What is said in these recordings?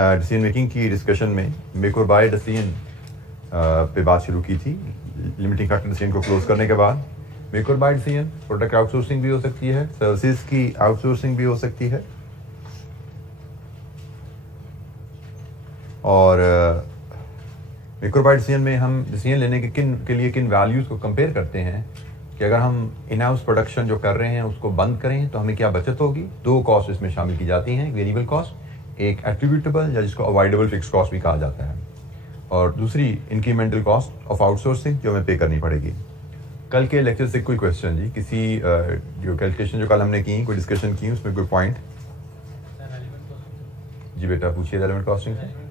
Decision making की discussion में make और बाय डिसीजन पे बात शुरू की थी। लिमिटिंग फैक्टर डिसीजन को क्लोज करने के बाद मेक और बाय डिसीजन प्रोडक्ट आउटसोर्सिंग भी हो सकती है, सर्विसेज की आउटसोर्सिंग भी हो सकती है। और मेक और बाय डिसीजन में हम डिसीजन लेने के लिए किन वैल्यूज़ को कंपेयर करते हैं कि अगर हम इन हाउस प्रोडक्शन जो कर रहे हैं उसको बंद करें तो हमें क्या बचत होगी। दो कॉस्ट इसमें शामिल की जाती हैं, वेरिएबल कॉस्ट, एक एट्रीब्यूटेबल या जिसको अवॉइडेबल फिक्स कॉस्ट भी कहा जाता है, और दूसरी इंक्रीमेंटल कॉस्ट ऑफ आउटसोर्सिंग जो हमें पे करनी पड़ेगी। कल के लेक्चर से कोई क्वेश्चन जी, किसी जो कैलकुलेशन जो कल हमने की, कोई डिस्कशन की, उसमें कोई पॉइंट? जी बेटा पूछिए रेलेवेंट कॉस्टिंग से।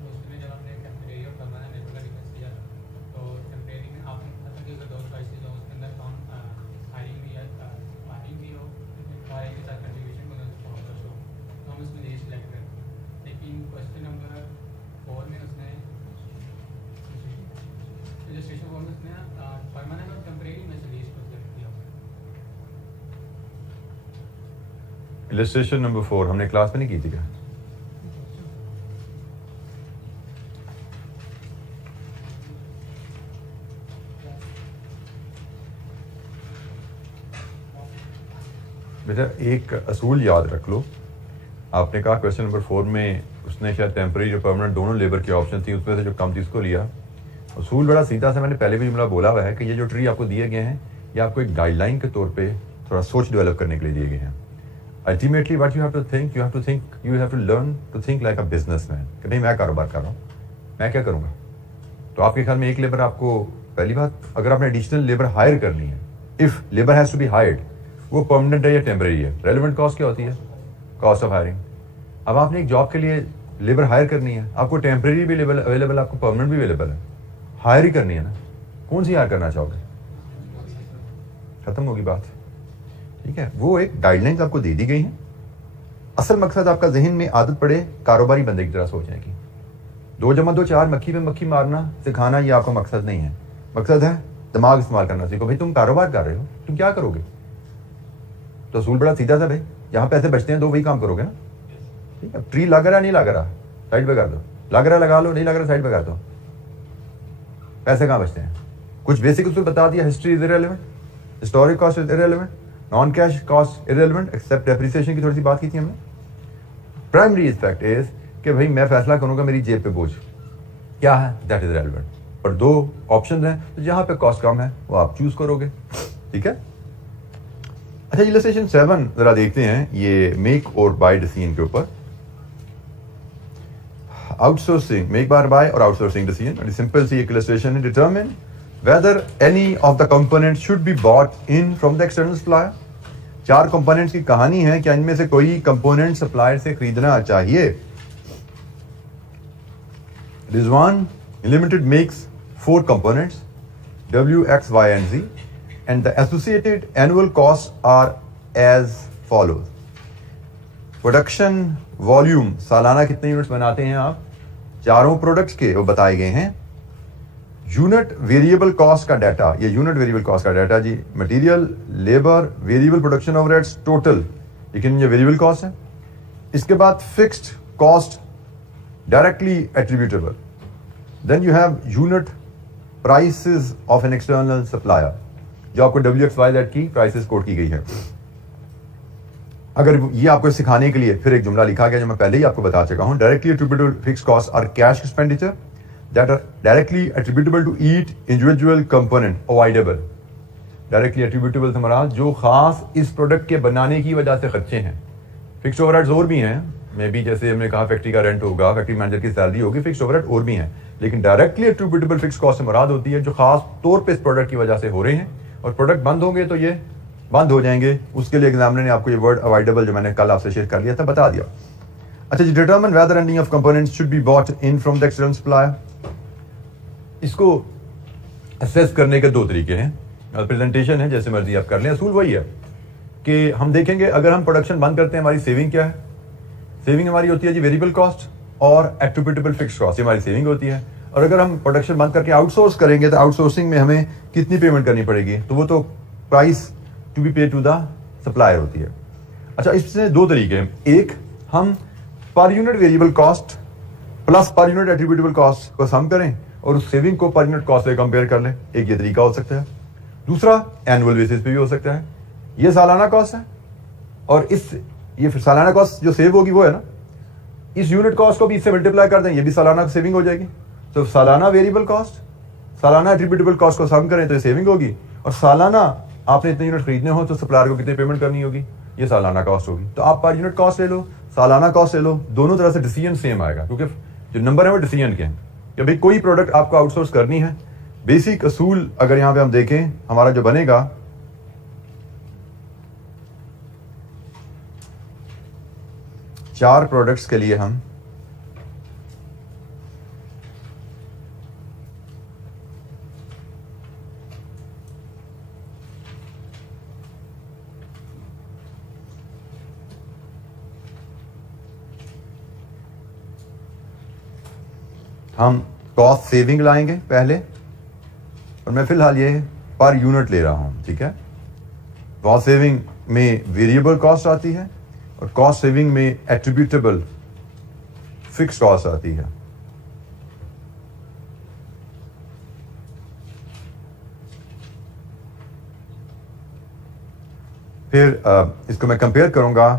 इलस्ट्रेशन नंबर 4 हमने क्लास में नहीं की थी क्या? बेटा एक असूल याद रख लो। आपने कहा क्वेश्चन नंबर 4 में उसने शायद टेम्परेरी और परमानेंट दोनों लेबर की ऑप्शन थी, उसमें से जो कम थी उसको लिया। असूल बड़ा सीधा सा, मैंने पहले भी जुमला बोला हुआ है कि ये जो ट्री आपको दिए गए हैं ये आपको एक गाइडलाइन के तौर पे थोड़ा सोच डेवलप करने के लिए दिए गए हैं। Ultimately what you have to learn to think like a businessman कि भाई मैं कारोबार कर रहा हूँ, मैं क्या करूँगा। तो आपके ख्याल में एक लेबर आपको, पहली बात, अगर आपने एडिशनल लेबर हायर करनी है, if labour has to be hired, वो परमानेंट है या टेम्परेरी है। रेलेवेंट कॉस्ट क्या होती है? Cost of hiring. अब आपने एक जॉब के लिए लेबर हायर करनी है, आपको टेम्परेरी भी लेबर अवेलेबल, आपको परमानेंट भी अवेलेबल है, हायर ही करनी है ना, कौन सी हायर करना चाहोगे? खत्म होगी बात, ठीक है। वो एक गाइडलाइंस आपको दे दी गई हैं। असल मकसद आपका जहन में आदत पड़े कारोबारी बंदे की तरह सोचने की। 2 + 2 4 मक्खी पे मक्खी मारना सिखाना ये आपका मकसद नहीं है। मकसद है दिमाग इस्तेमाल करना सीखो। भाई तुम कारोबार कर रहे हो, तुम क्या करोगे? तो असूल बड़ा सीधा सा, भाई जहाँ पैसे बचते हैं तो वही काम करोगे ना, ठीक है। ट्री लग रहा नहीं लग रहा, साइड पे कर दो, लग रहा लगा लो, नहीं लग रहा साइड पे कर दो। पैसे कहाँ बचते हैं? कुछ बेसिक उसूल बता दिया। History is irrelevant, historic cost is irrelevant, non cash cost irrelevant, except depreciation की थोड़ी सी बात की थी हमने। प्राइमरी इफेक्ट इज कि भाई मैं फैसला करूंगा मेरी जेब पे बोझ क्या है, दैट इज रेलेवेंट। पर 2 ऑप्शन हैं, तो जहां पे कॉस्ट कम है वो आप चूज करोगे, ठीक है। अच्छा, इलस्ट्रेशन 7 जरा देखते हैं, ये मेक और बाय डिसीजन के ऊपर। आउटसोर्सिंग, मेक बाय बाय और आउटसोर्सिंग डिसीजन, बड़ी सिंपल सी एक इलस्ट्रेशन है। Determine whether any of the component should be bought in from the external supplier. 4 components की कहानी है, क्या इनमें से कोई कंपोनेंट सप्लायर से खरीदना चाहिए। Rizwan Limited makes 4 components W, X, Y and Z, and the associated annual costs are as follows. Production volume, सालाना कितने यूनिट्स बनाते हैं आप, चारों प्रोडक्ट्स के वो बताए गए हैं। यूनिट वेरिएबल कॉस्ट का डाटा, ये यूनिट वेरिएबल कॉस्ट का डाटा जी, material, labour, variable production overheads total, लेकिन ये वेरिएबल कॉस्ट है। इसके बाद fixed cost directly attributable. Then you have unit prices of an external supplier, जो आपको WXYZ की प्राइसेस कोड की गई है। अगर ये आपको सिखाने के लिए फिर एक जुमला लिखा गया जो मैं पहले ही आपको बता चुका हूं, directly attributable fixed cost are cash expenditure that are directly attributable to each individual component avoidable. Directly attributable से मराद जो खास इस प्रोडक्ट के बनाने की वजह से खर्चे हैं। फिक्स्ड ओवरहेड्स और भी हैं, मे भी जैसे हमने कहा फैक्ट्री का रेंट होगा, फैक्ट्री मैनेजर की सैलरी होगी, फिक्स्ड ओवरहेड और भी हैं, लेकिन डायरेक्टली एट्रीब्यूटेबल फिक्स्ड कॉस्ट से मुराद होती है जो खास तौर पे इस प्रोडक्ट की वजह से हो रहे हैं, और प्रोडक्ट बंद होंगे तो ये बंद हो जाएंगे। उसके लिए एग्जामिनर ने आपको ये वर्ड अवॉइडेबल जो मैंने कल आपसे शेयर कर लिया था बता दिया। अच्छा जी, determine whether any of components should be bought in from the external supplier. इसको असेस करने के 2 तरीके हैं, प्रेजेंटेशन है, जैसे मर्जी आप कर लें। असूल वही है कि हम देखेंगे अगर हम प्रोडक्शन बंद करते हैं हमारी सेविंग क्या है। सेविंग हमारी होती है जी वेरिएबल कॉस्ट और एट्रीब्यूटेबल फिक्स्ड कॉस्ट, ये हमारी सेविंग होती है। और अगर हम प्रोडक्शन बंद करके आउटसोर्स करेंगे तो आउटसोर्सिंग में हमें कितनी पेमेंट करनी पड़ेगी, तो वो तो प्राइस टू बी पे टू द सप्लायर होती है। अच्छा, इसमें 2 तरीके हैं। एक, हम per unit variable cost plus per unit attributable cost को सम करें और उस सेविंग को पर यूनिट कॉस्ट से कंपेयर कर लें। एक ये तरीका हो सकता है। दूसरा एनुअल बेसिस पे भी हो सकता है। ये सालाना कॉस्ट है और ये फिर सालाना कॉस्ट जो सेव होगी वो है ना, इस यूनिट कॉस्ट को भी इससे मल्टीप्लाई कर दें, ये भी सालाना सेविंग हो जाएगी। तो सालाना वेरिएबल कॉस्ट, सालाना एट्रीब्यूटेबल कॉस्ट को सम करें तो ये सेविंग होगी, और सालाना आपने इतने यूनिट खरीदने हो तो सप्लायर को कितनी पेमेंट करनी होगी, ये सालाना कॉस्ट होगी। तो आप पर यूनिट कॉस्ट ले लो, सालाना कॉस्ट ले लो, दोनों तरह से डिसीजन सेम आएगा, क्योंकि जो नंबर है वो डिसीजन के हैं कि भाई कोई प्रोडक्ट आपको आउटसोर्स करनी है। बेसिक असूल अगर यहां पे हम देखें हमारा जो बनेगा, चार प्रोडक्ट्स के लिए हम कॉस्ट सेविंग लाएंगे पहले, और मैं फिलहाल ये पर यूनिट ले रहा हूं, ठीक है। कॉस्ट सेविंग में वेरिएबल कॉस्ट आती है और कॉस्ट सेविंग में एट्रीब्यूटेबल फिक्स कॉस्ट आती है। फिर इसको मैं कंपेयर करूंगा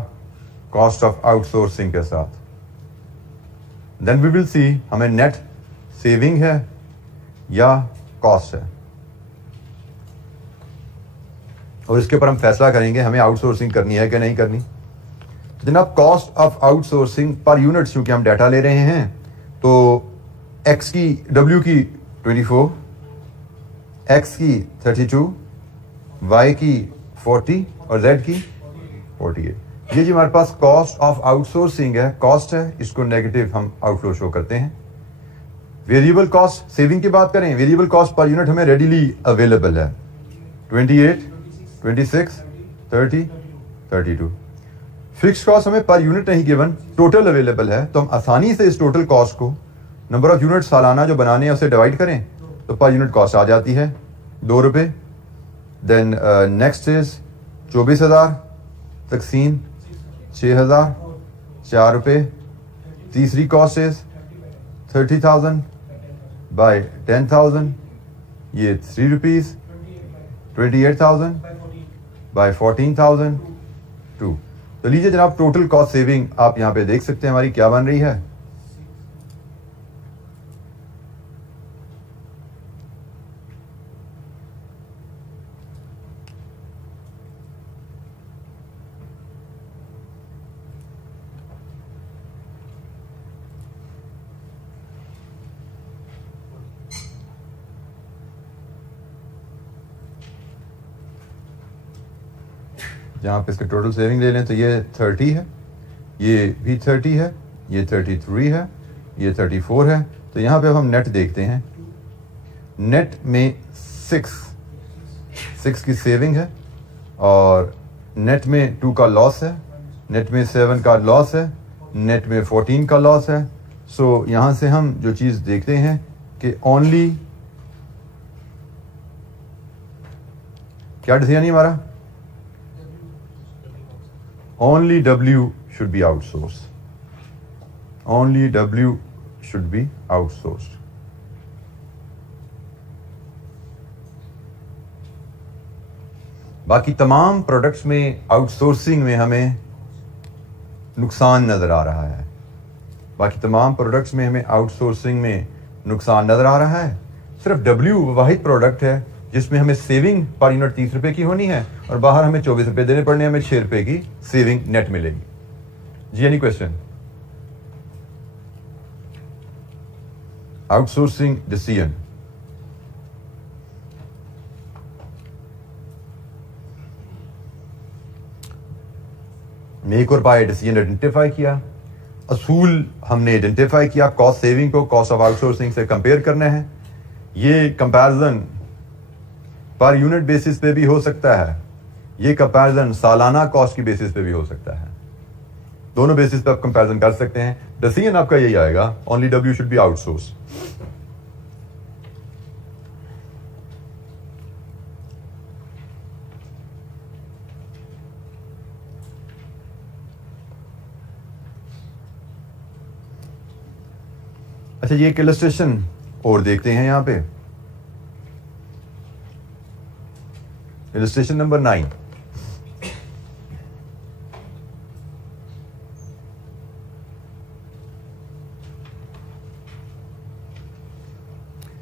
कॉस्ट ऑफ आउटसोर्सिंग के साथ। देन वी विल सी हमें नेट सेविंग है या कॉस्ट है, और इसके ऊपर हम फैसला करेंगे हमें आउटसोर्सिंग करनी है कि नहीं करनी। जनाब cost of outsourcing per unit, क्योंकि हम डाटा ले रहे हैं, तो एक्स की डब्ल्यू की 24, एक्स की 32, वाई की 40 और जेड की 48। ये जी हमारे पास कॉस्ट ऑफ आउटसोर्सिंग है, कॉस्ट है, इसको नेगेटिव हम आउटफ्लो शो करते हैं। वेरिएबल कॉस्ट सेविंग की बात करें, वेरिएबल कॉस्ट पर यूनिट हमें रेडीली अवेलेबल है 28, 26, 30, 32। फिक्स कॉस्ट हमें पर यूनिट नहीं गिवन, टोटल अवेलेबल है, तो हम आसानी से इस टोटल कॉस्ट को नंबर ऑफ यूनिट सालाना जो बनाने हैं उसे डिवाइड करें तो पर यूनिट कॉस्ट आ जाती है 2 रुपये। देन नेक्स्ट इज 24,000 तकसीम 6,000, 4 रुपये। तीसरी कॉस्ट इज 30,000 बाय 10,000, ये 3 रुपीज। 28,000 बाय 14,002। तो लीजिए जनाब टोटल कॉस्ट सेविंग आप यहां पे देख सकते हैं हमारी क्या बन रही है। जहाँ पे इसके टोटल सेविंग ले लें तो ये 30 है, ये भी 30 है, ये 33 है, ये 34 है। तो यहाँ पे अब हम नेट देखते हैं। नेट में 6 की सेविंग है और नेट में 2 का लॉस है, नेट में 7 का लॉस है, नेट में 14 का लॉस है। सो यहाँ से हम जो चीज़ देखते हैं कि ओनली क्या डिसीजन है हमारा, only W should be outsourced. Only W should be outsourced. बाकी तमाम प्रोडक्ट्स में आउटसोर्सिंग में हमें नुकसान नजर आ रहा है। बाकी तमाम प्रोडक्ट्स में हमें आउटसोर्सिंग में नुकसान नजर आ रहा है। सिर्फ W वाहिद प्रोडक्ट है जिसमें हमें सेविंग पर यूनिट 30 रुपए की होनी है और बाहर हमें 24 रुपए देने पड़ने, हमें 6 रुपए की सेविंग नेट मिलेगी। जी any question? Outsourcing decision. Make और बाय डिसीजन आइडेंटिफाई किया, असूल हमने आइडेंटिफाई किया, कॉस्ट सेविंग को कॉस्ट ऑफ आउटसोर्सिंग से कंपेयर करना है। ये कंपैरिजन पर यूनिट बेसिस पे भी हो सकता है, ये कंपैरिजन सालाना कॉस्ट की बेसिस पे भी हो सकता है। दोनों बेसिस पे आप कंपैरिजन कर सकते हैं। डिसीजन आपका यही आएगा, only W should be outsource. अच्छा, ये एक इलस्ट्रेशन और देखते हैं यहां पे, illustration number 9।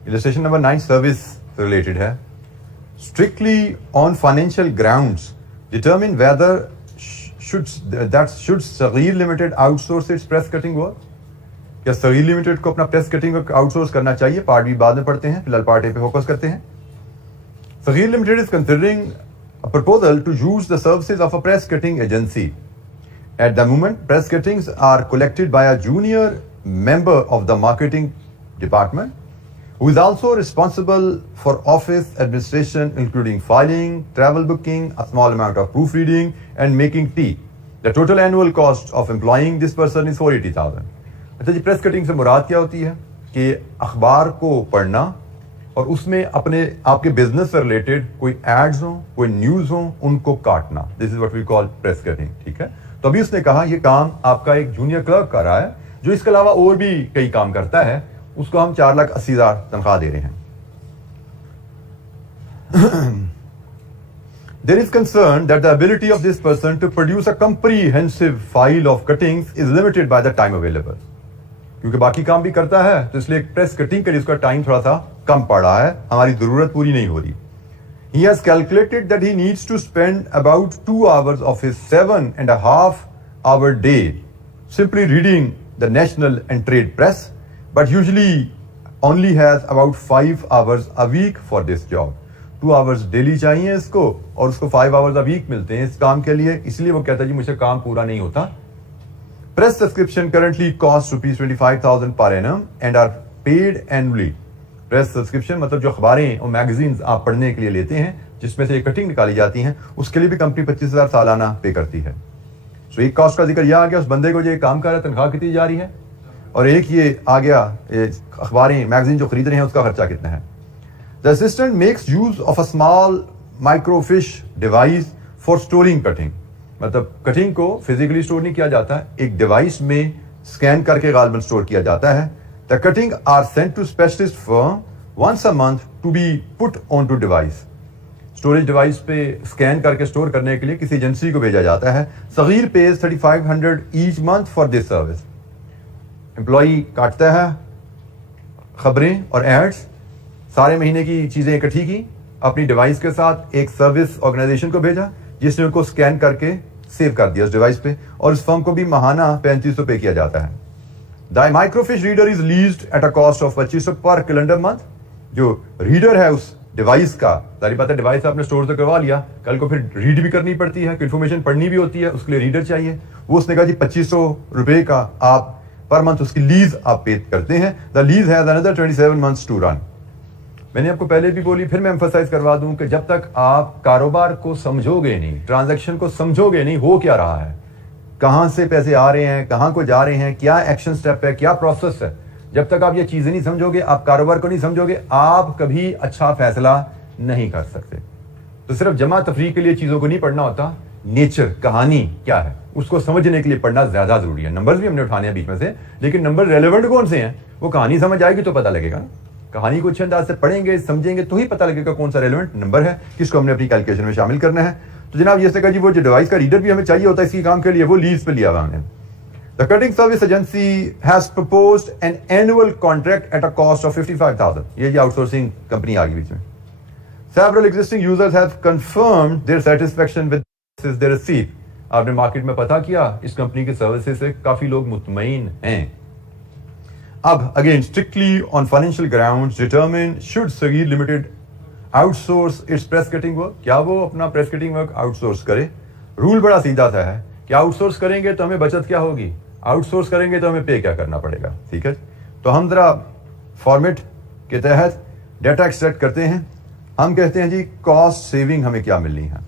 Illustration number 9 service related है। Strictly on financial grounds determine whether should Sagir limited outsource its press cutting work. क्या सगीर लिमिटेड को अपना प्रेस कटिंग वर्क आउटसोर्स करना चाहिए? पार्ट बी बाद में पढ़ते हैं, फिलहाल पार्ट ए पे फोकस करते हैं। Sagir limited is considering a proposal to use the services of a press cutting agency. At the moment, press cuttings are collected by a junior member of the marketing department, who is also responsible for office administration, including filing, travel booking, a small amount of proofreading, and making tea. The total annual cost of employing this person is 480,000. अच्छा जी, press cutting से मुराद क्या होती है कि अखबार को पढ़ना और उसमें अपने आपके बिजनेस से रिलेटेड कोई एड्स हो, कोई न्यूज हो, उनको काटना। This is what we call press cutting. ठीक है, तो अभी उसने कहा ये काम आपका एक जूनियर क्लर्क कर रहा है, जो इसके अलावा और भी कई काम करता है, उसको हम 4,80,000 तनख्वाह दे रहे हैं। There is concern that the ability of this person to produce a comprehensive file of cuttings is limited by the time available. क्योंकि बाकी काम भी करता है, तो इसलिए प्रेस कटिंग के लिए उसका टाइम थोड़ा सा कम पड़ रहा है, हमारी जरूरत पूरी नहीं हो रही। He has calculated that he needs to spend about 2 hours of his 7.5-hour day simply reading the national and trade press, but usually only has about 5 hours a week for this job. 2 hours daily चाहिए इसको, और उसको 5 hours a week मिलते हैं इस काम के लिए, इसलिए वो कहता है जी मुझे काम पूरा नहीं होता। Press subscription currently costs ₹25,000 per annum and are paid annually. Press subscription मतलब जो अखबारें और मैगजीन्स आप पढ़ने के लिए लेते हैं, जिसमें से कटिंग निकाली जाती हैं, उसके लिए भी कंपनी 25,000 सालाना पे करती है। सो एक कॉस्ट का जिक्र यह आ गया, उस बंदे को जो काम कर रहा है तनख्वाह कितनी जा रही है, और एक ये आ गया अखबारें मैगजीन जो खरीद रहे हैं उसका खर्चा कितना है। The assistant makes use of a small microfiche device for storing cutting. मतलब कटिंग को फिजिकली स्टोर नहीं किया जाता, एक डिवाइस में स्कैन करके गालबन स्टोर किया जाता है। The cutting are sent to specialist firm once a month to be put on to device. Storage device पे स्कैन करके स्टोर करने के लिए किसी एजेंसी को भेजा जाता है। Sagir pays 3,500 each month for this service. Employee काटता है खबरें और एड्स, सारे महीने की चीजें इकट्ठी की, अपनी डिवाइस के साथ एक सर्विस ऑर्गेनाइजेशन को भेजा, जिसने उनको स्कैन करके सेव कर दिया उस डिवाइस पे, और उस फर्म को भी महाना 3500 पे किया जाता है। The microfiche reader is leased at a cost of 2500 per calendar month. जो रीडर है उस डिवाइस का, सारी बात है, डिवाइस आपने स्टोर से करवा लिया, कल को फिर रीड भी करनी पड़ती है, इंफॉर्मेशन पढ़नी भी होती है, उसके लिए रीडर चाहिए। वो उसने कहा जी 2500 रुपए का आप पर मंथ उसकी लीज आप पे करते हैं। The lease has another 27 months to run. मैंने आपको पहले भी बोली, फिर मैं एम्फसाइज करवा दूं कि जब तक आप कारोबार को समझोगे नहीं, ट्रांजैक्शन को समझोगे नहीं, हो क्या रहा है, कहां से पैसे आ रहे हैं, कहां को जा रहे हैं, क्या एक्शन स्टेप है, क्या प्रोसेस है, जब तक आप ये चीजें नहीं समझोगे, आप कारोबार को नहीं समझोगे, आप कभी अच्छा फैसला नहीं कर सकते। तो सिर्फ जमा तफरीक के लिए चीजों को नहीं पढ़ना होता, नेचर, कहानी क्या है, उसको समझने के लिए पढ़ना ज्यादा जरूरी है। नंबर्स भी हमने उठाने हैं बीच में से, लेकिन नंबर रेलेवेंट कौन से हैं, वो कहानी समझ आएगी तो पता लगेगा ना। कहानी को अच्छे अंदाज से पढ़ेंगे, समझेंगे, तो ही पता लगेगा कौन सा रेलेवेंट नंबर है, किसको हमने अपनी कैलकुलेशन में शामिल करना है। तो जनाब ये से कहा जी वो जो डिवाइस का रीडर भी हमें चाहिए होता है इसी काम के लिए, वो लीज पे लिया हुआ हमने। The cutting service agency has proposed an annual contract at a cost of 55,000। ये जी आउटसोर्सिंग कंपनी आ गई बीच में। Several existing users have confirmed their satisfaction with their receipt. आपने मार्केट में पता किया, इस कंपनी के सर्विसेज से काफी लोग मुतमईन हैं। अब again strictly on financial grounds determine should Sagir limited outsource its press cutting work. क्या वो अपना प्रेस कटिंग वर्क आउटसोर्स करे? रूल बड़ा सीधा सा है कि आउटसोर्स करेंगे तो हमें बचत क्या होगी, आउटसोर्स करेंगे तो हमें पे क्या करना पड़ेगा। ठीक है, तो हम जरा फॉर्मेट के तहत डाटा एक्सट्रैक्ट करते हैं। हम कहते हैं जी कॉस्ट सेविंग हमें क्या मिलनी है,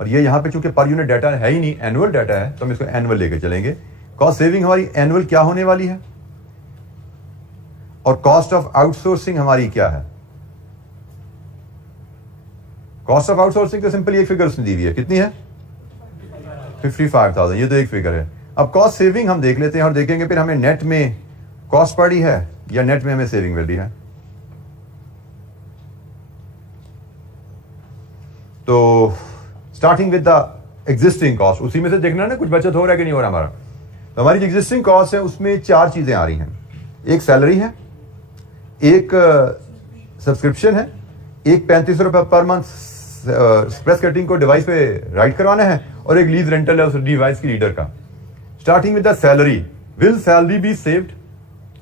और ये यहाँ पे चूंकि पर यूनिट डाटा है ही नहीं, एनुअल डाटा है, तो हम इसको एनुअल लेके चलेंगे। कॉस्ट सेविंग हमारी एनुअल क्या होने वाली है, और कॉस्ट ऑफ आउटसोर्सिंग हमारी क्या है। कॉस्ट ऑफ आउटसोर्सिंग तो सिंपल एक फिगर उसने दी हुई है, कितनी है 55,000, ये तो एक फिगर है। अब कॉस्ट सेविंग हम देख लेते हैं और देखेंगे फिर हमें नेट में कॉस्ट पड़ी है या नेट में हमें सेविंग मिल रही है? तो starting with the existing cost, उसी में से देखना ना कुछ बचत हो रहा है कि नहीं हो रहा हमारा। तो हमारी जो एग्जिस्टिंग कॉस्ट है उसमें 4 चीजें आ रही हैं। एक सैलरी है, एक सब्सक्रिप्शन है, एक 3500 रुपये पर मंथ स्प्रेस कटिंग को डिवाइस पे राइट करवाना है, और एक लीज रेंटल है उस डिवाइस की रीडर का। Starting with the salary, will salary be saved?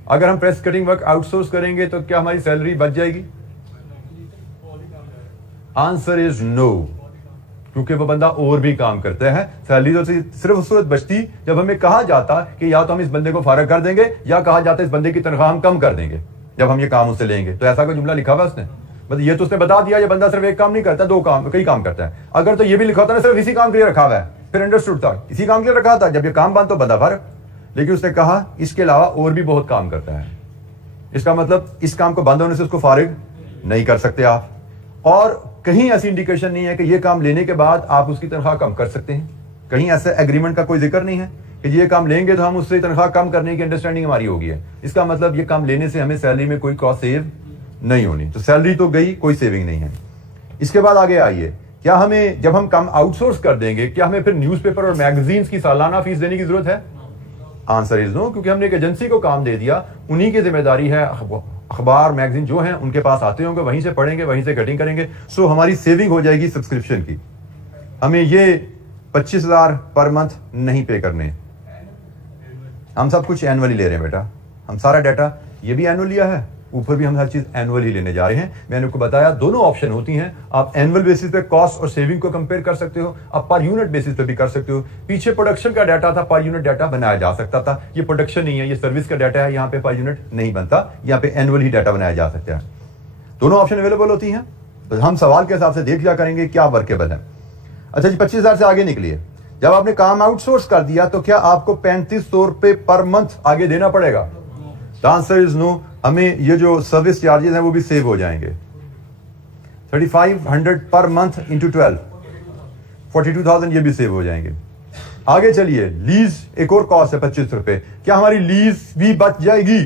अगर हम प्रेस कटिंग वर्क आउटसोर्स करेंगे तो क्या हमारी सैलरी बच जाएगी? आंसर इज नो, क्योंकि वो बंदा और भी काम करता है। सैलरी तो सिर्फ उस वक्त बचती जब हमें कहा जाता कि या तो हम इस बंदे को फारग कर देंगे, या कहा जाता इस बंदे की तनख्वाह हम कम कर देंगे जब हम ये काम उससे लेंगे। तो ऐसा कोई जुमला लिखा हुआ उसने? मतलब ये तो उसने बता दिया ये बंदा सिर्फ एक काम नहीं करता, 2 काम, कई काम करता है। अगर तो ये भी लिखा होता ना सिर्फ इसी काम के लिए रखा हुआ है, फिर अंडरस्टूड था, इसी काम के लिए रखा था, जब ये काम बंद तो बंदा फारग। लेकिन उसने कहा इसके अलावा और भी बहुत काम करता है। इसका मतलब इस काम को बंद होने से उसको फारिग नहीं कर सकते आप। और कहीं ऐसी इंडिकेशन नहीं है कि ये काम लेने के बाद आप उसकी तनख्वाह कम कर सकते हैं। कहीं ऐसे एग्रीमेंट का कोई जिक्र नहीं है कि ये काम लेंगे तो हम उससे तनख्वाह कम करने की अंडरस्टैंडिंग हमारी होगी है। इसका मतलब ये काम लेने से हमें सैलरी में कोई कॉस्ट सेव नहीं होनी। तो सैलरी तो गई, कोई सेविंग नहीं है। इसके बाद आगे आइए, क्या हमें जब हम काम आउटसोर्स कर देंगे क्या हमें फिर न्यूज़पेपर और मैगजीन्स की सालाना फीस देने की जरूरत है? आंसर इज नो, क्योंकि हमने एक एजेंसी को काम दे दिया, उन्हीं की जिम्मेदारी है। अखबार मैगजीन जो हैं उनके पास आते होंगे, वहीं से पढ़ेंगे, वहीं से कटिंग करेंगे। सो हमारी सेविंग हो जाएगी सब्सक्रिप्शन की। हमें ये 25,000 पर मंथ नहीं पे करने। हम सब कुछ एनुअली ले रहे हैं बेटा, हम सारा डाटा ये भी एनुअल लिया है, ऊपर भी हम हर चीज एनुअल ही लेने जा रहे हैं। मैंने आपको बताया दोनों ऑप्शन होती हैं। आप एनुअल बेसिस पे कॉस्ट और सेविंग को कंपेयर कर सकते हो, आप पर यूनिट बेसिस पे भी कर सकते हो। पीछे प्रोडक्शन का डाटा था, पर यूनिट डाटा बनाया जा सकता था। ये प्रोडक्शन नहीं है, ये सर्विस का डाटा है, यहाँ पे पर यूनिट नहीं बनता, यहाँ पे एनुअल ही डाटा बनाया जा सकता है। दोनों ऑप्शन अवेलेबल होती हैं, तो हम सवाल के हिसाब से देख लिया करेंगे क्या वर्केबल है। अच्छा जी, 25,000 से आगे निकलिए। जब आपने काम आउटसोर्स कर दिया तो क्या आपको 3500 रुपए पर मंथ आगे देना पड़ेगा? The answer is no. हमें ये जो सर्विस चार्जेस हैं वो भी सेव हो जाएंगे। 3500 पर मंथ इंटू 12, 42,000 ये भी सेव हो जाएंगे। आगे चलिए, लीज एक और कॉस्ट है 25 रुपए, क्या हमारी लीज भी बच जाएगी?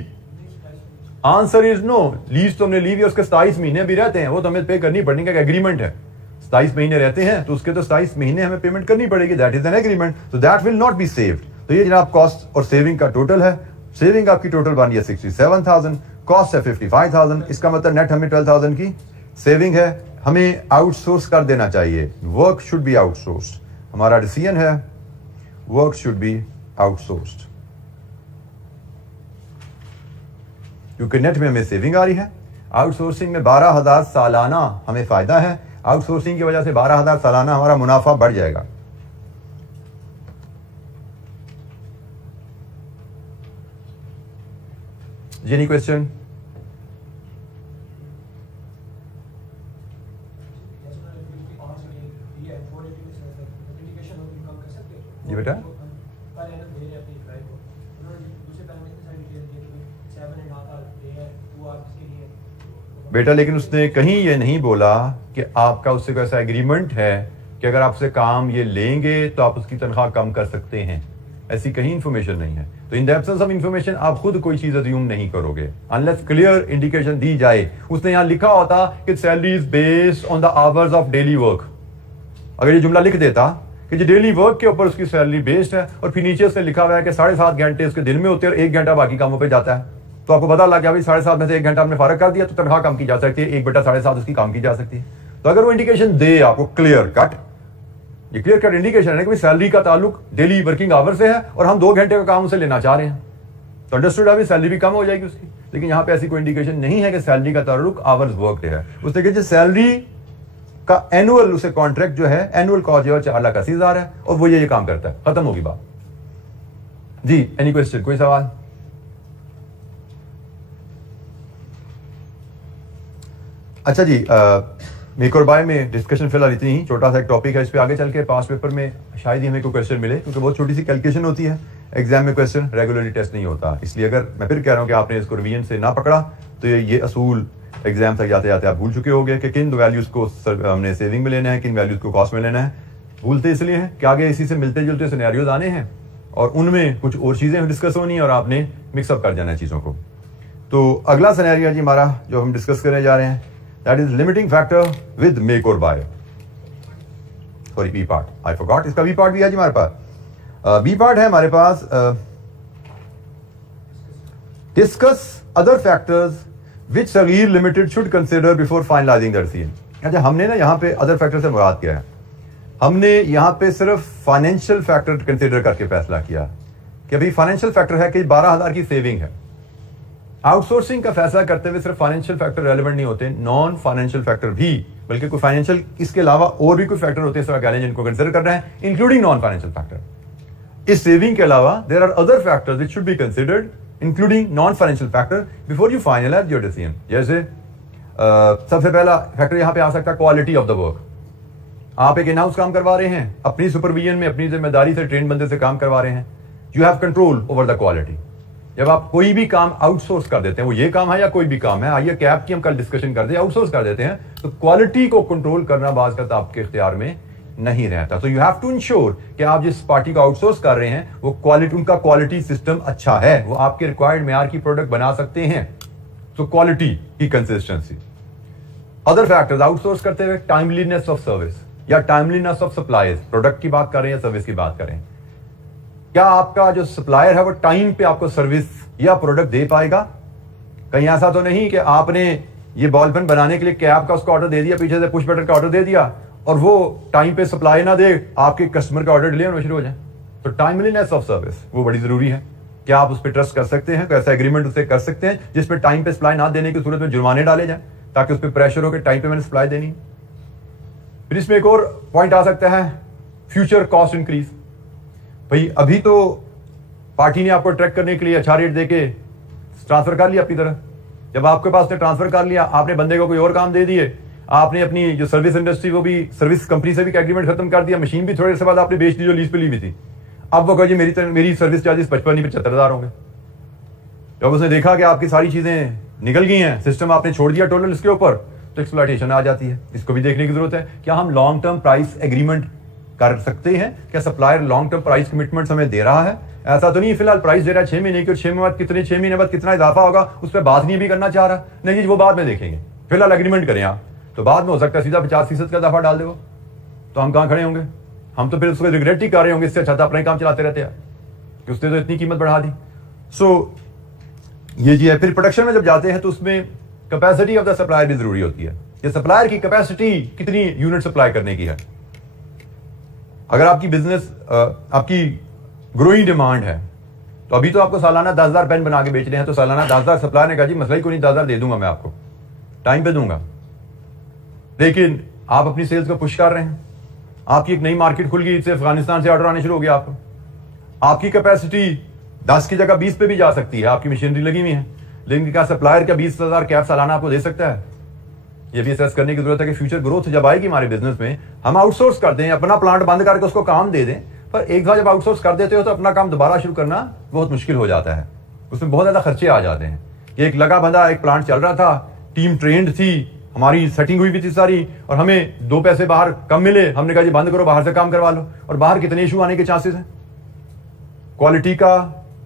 Answer is no. लीज तो हमने ली हुई, उसके 27 महीने भी रहते हैं, वो तो हमें पे करनी पड़ने का एग्रीमेंट है। 27 महीने रहते हैं तो उसके तो 27 महीने हमें पेमेंट करनी पड़ेगी, दैट इज एन एग्रीमेंट, तो that will not be saved. तो ये जनाब कॉस्ट और सेविंग का टोटल है। सेविंग आपकी टोटल बन है 67,000, कॉस्ट है 55,000। इसका मतलब नेट हमें 12,000 की सेविंग है। हमें आउटसोर्स कर देना चाहिए, वर्क शुड बी आउटसोर्स्ड। हमारा डिसीजन है वर्क शुड बी आउटसोर्स्ड, क्योंकि नेट में हमें सेविंग आ रही है। आउटसोर्सिंग में 12,000 सालाना हमें फायदा है। आउटसोर्सिंग की वजह से 12,000 सालाना हमारा मुनाफा बढ़ जाएगा। Any question? जी बेटा, बेटा लेकिन उसने कहीं ये नहीं बोला कि आपका उससे कोई ऐसा एग्रीमेंट है कि अगर आपसे काम ये लेंगे तो आप उसकी तनख्वाह कम कर सकते हैं। ऐसी कहीं इंफॉर्मेशन नहीं है। तो in the absence of information आप खुद कोई चीज अज्यूम नहीं करोगे अनलेस क्लियर इंडिकेशन दी जाए। उसने यहां लिखा होता कि salary is based on the hours of daily work. अगर ये जुमला लिख देता कि जो डेली वर्क के ऊपर उसकी सैलरी बेस्ड है, और फिर नीचे उसने लिखा हुआ है कि 7.5 घंटे उसके दिन में होते हैं और 1 घंटा बाकी कामों पर जाता है, तो आपको पता लग गया भाई 7.5 में से 1 घंटा हमने फारग कर दिया तो तनख्वाह कम की जा सकती है, 1/7.5 उसकी काम की जा सकती है। तो अगर वो इंडिकेशन दे आपको क्लियर कट, ये क्लियर कट इंडिकेशन है कि सैलरी का ताल्लुक डेली वर्किंग आवर से है और हम 2 घंटे का काम उसे लेना चाह रहे हैं, तो अंडरस्टूड है, सैलरी भी कम हो जाएगी उसकी। लेकिन यहाँ पे ऐसी कोई इंडिकेशन नहीं है कि सैलरी का ताल्लुक आवर्स वर्क है। उसने कहा सैलरी का एनुअल उसे कॉन्ट्रैक्ट जो है, एनुअल कॉस्ट जो है 4,80,000 है और वो ये काम करता है। खत्म होगी बात जी। एनी क्वेश्चन, कोई सवाल? अच्छा जी, मेक और बाय में डिस्कशन फिलहाल इतनी ही, छोटा सा एक टॉपिक है, इस पे आगे चल के पास पेपर में शायद ही हमें कोई क्वेश्चन मिले, क्योंकि बहुत छोटी सी कैलकुलेशन होती है। एग्जाम में क्वेश्चन रेगुलरली टेस्ट नहीं होता, इसलिए अगर मैं फिर कह रहा हूँ कि आपने इसको रिवीजन से ना पकड़ा तो ये असूल एग्जाम तक जाते जाते आप भूल चुके होंगे कि किन वैल्यूज को हमने सेविंग में लेना है, किन वैल्यूज को कॉस्ट में लेना है। भूलते इसलिए हैं कि आगे इसी से मिलते जुलते सिनेरियोज आने हैं और उनमें कुछ और चीजें डिस्कस होनी है और आपने मिक्सअप कर जाना है चीजों को। तो अगला सिनेरियो जी हमारा जो हम डिस्कस करने जा रहे हैं, that is limiting factor with make और buy. Sorry, B part, I forgot, इसका बी पार्ट भी है जी हमारे पास। बी पार्ट है हमारे पास, discuss other factors which Sagir limited should consider before finalising the decision. अच्छा, हमने ना यहाँ पे अदर फैक्टर से मुराद किया है, हमने यहाँ पे सिर्फ फाइनेंशियल फैक्टर कंसिडर करके फैसला किया कि अभी फाइनेंशियल फैक्टर है कि 12,000 की सेविंग है। आउटसोर्सिंग का फैसला करते हुए सिर्फ फाइनेंशियल फैक्टर रेलेवेंट नहीं होते, नॉन फाइनेंशियल फैक्टर भी, बल्कि कोई फाइनेंशियल इसके अलावा और भी कोई फैक्टर होते हैं जिनको कंसिडर करना है, इंक्लूडिंग नॉन फाइनेंशियल फैक्टर। इस सेविंग के अलावा there are other factors which should be considered including non financial factor before you finalize your decision. जैसे सबसे पहला फैक्टर यहां पे आ सकता है क्वालिटी ऑफ द वर्क। आप एक इन हाउस काम करवा रहे हैं, अपनी सुपरविजन में अपनी जिम्मेदारी से ट्रेन बंदे से काम करवा रहे हैं, you have control over the quality. जब आप कोई भी काम आउटसोर्स कर देते हैं, वो ये काम है या कोई भी काम है, आइए कैब की हम कल डिस्कशन करते हैं, आउटसोर्स कर देते हैं, तो क्वालिटी को कंट्रोल करना बाज का आपके इख्तियार में नहीं रहता। तो यू हैव टू इंश्योर कि आप जिस पार्टी को आउटसोर्स कर रहे हैं वो क्वालिटी, उनका क्वालिटी सिस्टम अच्छा है, वो आपके रिक्वायर्ड मेयार की प्रोडक्ट बना सकते हैं। तो क्वालिटी की कंसिस्टेंसी। अदर फैक्टर्स आउटसोर्स करते हुए टाइमलीनेस ऑफ सर्विस या टाइमलीनेस ऑफ सप्लाईज, प्रोडक्ट की बात कर रहे हैं या सर्विस की बात करें, क्या आपका जो सप्लायर है वो टाइम पे आपको सर्विस या प्रोडक्ट दे पाएगा। कहीं ऐसा तो नहीं कि आपने ये बॉल पेन बनाने के लिए कैब का उसका ऑर्डर दे दिया, पीछे से पुश बटन का ऑर्डर दे दिया और वो टाइम पे सप्लाई ना दे, आपके कस्टमर का ऑर्डर डिले होना शुरू हो जाए। तो टाइमलीनेस ऑफ सर्विस वो बड़ी जरूरी है। क्या आप उस पर ट्रस्ट कर सकते हैं, ऐसा एग्रीमेंट उससे कर सकते हैं जिसपे टाइम पे सप्लाई ना देने की सूरत में जुर्माने डाले जाए, ताकि उस पर प्रेशर हो कि टाइम पे मैंने सप्लाई देनी। फिर इसमें एक और पॉइंट आ सकता है, फ्यूचर कॉस्ट इंक्रीज। भाई अभी तो पार्टी ने आपको ट्रैक करने के लिए अच्छा रेट देके ट्रांसफर कर लिया अपनी तरफ, जब आपके पास ने ट्रांसफर कर लिया, आपने बंदे को कोई और काम दे दिए, आपने अपनी जो सर्विस इंडस्ट्री वो भी सर्विस कंपनी से भी एग्रीमेंट खत्म कर दिया, मशीन भी थोड़े से बाद आपने बेच दी जो लीज पे ली हुई थी। अब वो कहे मेरी सर्विस चार्जेस 55-75 होंगे। जब उसने देखा कि आपकी सारी चीजें निकल गई हैं, सिस्टम आपने छोड़ दिया टोटल इसके ऊपर, तो एक्सप्लॉयटेशन आ जाती है। इसको भी देखने की जरूरत है। क्या हम लॉन्ग टर्म प्राइस एग्रीमेंट कर सकते हैं, क्या supplier long term price commitment हमें दे रहा है। ऐसा तो नहीं फिलहाल प्राइस दे रहा है 6 महीने की और 6 महीने बाद कितना इजाफा होगा उस पर बात नहीं भी करना चाह रहा। नहीं जी, वो बाद में देखेंगे, फिलहाल एग्रीमेंट करें आप, तो बाद में हो सकता है सीधा 50% का इजाफा डाल दे वो, तो हम कहां खड़े होंगे। हम तो फिर उसको रिग्रेट ही कर रहे होंगे, इससे अच्छा था अपना काम चलाते रहते हैं कि उसने तो इतनी कीमत बढ़ा दी। सो ये जी है। फिर प्रोडक्शन में जब जाते हैं तो उसमें कैपेसिटी ऑफ द सप्लायर भी जरूरी होती है। ये सप्लायर की कैपेसिटी कितनी यूनिट सप्लाई करने की है। अगर आपकी बिजनेस आपकी ग्रोइंग डिमांड है, तो अभी तो आपको सालाना 10,000 पेन बना के बेच रहे हैं, तो सालाना 10,000 सप्लायर ने कहा जी मसला ही कोई नहीं, 10,000 दे दूंगा मैं आपको, टाइम पे दूंगा। लेकिन आप अपनी सेल्स को पुश कर रहे हैं, आपकी एक नई मार्केट खुल गई, इससे अफगानिस्तान से ऑर्डर आने शुरू हो गया आपको, आपकी कैपेसिटी 10 की जगह 20 पे भी जा सकती है, आपकी मशीनरी लगी हुई है, लेकिन क्या सप्लायर का 20,000 कैप सालाना आपको दे सकता है। ये भी असेस करने की जरूरत है कि फ्यूचर ग्रोथ जब आएगी हमारे बिजनेस में, हम आउटसोर्स कर दें, अपना प्लांट बंद करके उसको काम दे दें, पर एक बार जब आउटसोर्स कर देते हो तो अपना काम दोबारा शुरू करना बहुत मुश्किल हो जाता है, उसमें बहुत ज्यादा खर्चे आ जाते हैं। कि एक लगा बंदा एक प्लांट चल रहा था, टीम ट्रेंड थी, हमारी सेटिंग हुई भी थी सारी, और हमें 2 पैसे बाहर कम मिले, हमने कहा जी बंद करो, बाहर से काम करवा लो। और बाहर कितने इशू आने के चांसेस हैं, क्वालिटी का,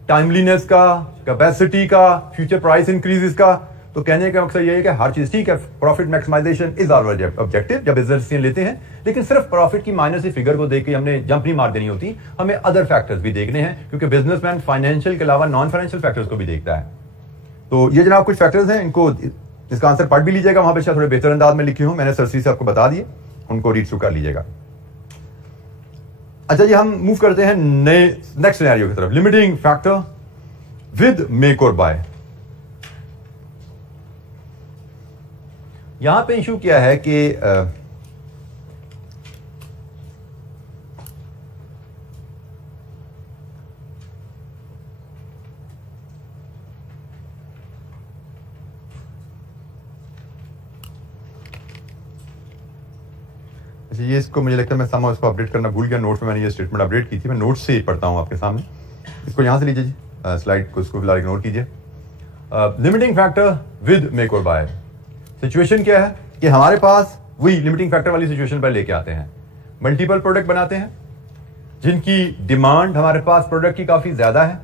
टाइमलीनेस का, कैपेसिटी का, फ्यूचर प्राइस इंक्रीज का। तो कहने का मकसद ये है कि हर चीज ठीक है, profit maximization is our objective जब बिजनेस लेते हैं, लेकिन सिर्फ प्रॉफिट की माइनस फिगर को देख के हमने जंप नहीं मार देनी होती, हमें अदर फैक्टर्स भी देखने हैं, क्योंकि बिजनेसमैन फाइनेंशियल के अलावा नॉन फाइनेंशियल फैक्टर्स को भी देखता है। तो ये जनाब कुछ फैक्टर्स हैं, इनको इसका आंसर पढ़ भी लीजिएगा, वहां पे शायद थोड़े बेहतर अंदाज में लिखे हूं, मैंने सरसी से आपको बता दिए, उनको रीड थ्रू कर लीजिएगा। अच्छा जी, हम मूव करते हैं नेक्स्ट सिनेरियो की तरफ, लिमिटिंग फैक्टर विद मेक और बाय। यहां पे इशू क्या है कि ये इसको मुझे लगता है मैं सामा इसको अपडेट करना भूल गया, नोट्स में मैंने ये स्टेटमेंट अपडेट की थी, मैं नोट्स से ही पढ़ता हूं आपके सामने। इसको यहां से लीजिए जी, स्लाइड को इसको फिलहाल इग्नोर कीजिए। लिमिटिंग फैक्टर विद मेक और बाय। सिचुएशन क्या है कि हमारे पास वही लिमिटिंग फैक्टर वाली सिचुएशन पर लेके आते हैं, मल्टीपल प्रोडक्ट बनाते हैं जिनकी डिमांड हमारे पास प्रोडक्ट की काफी ज्यादा है,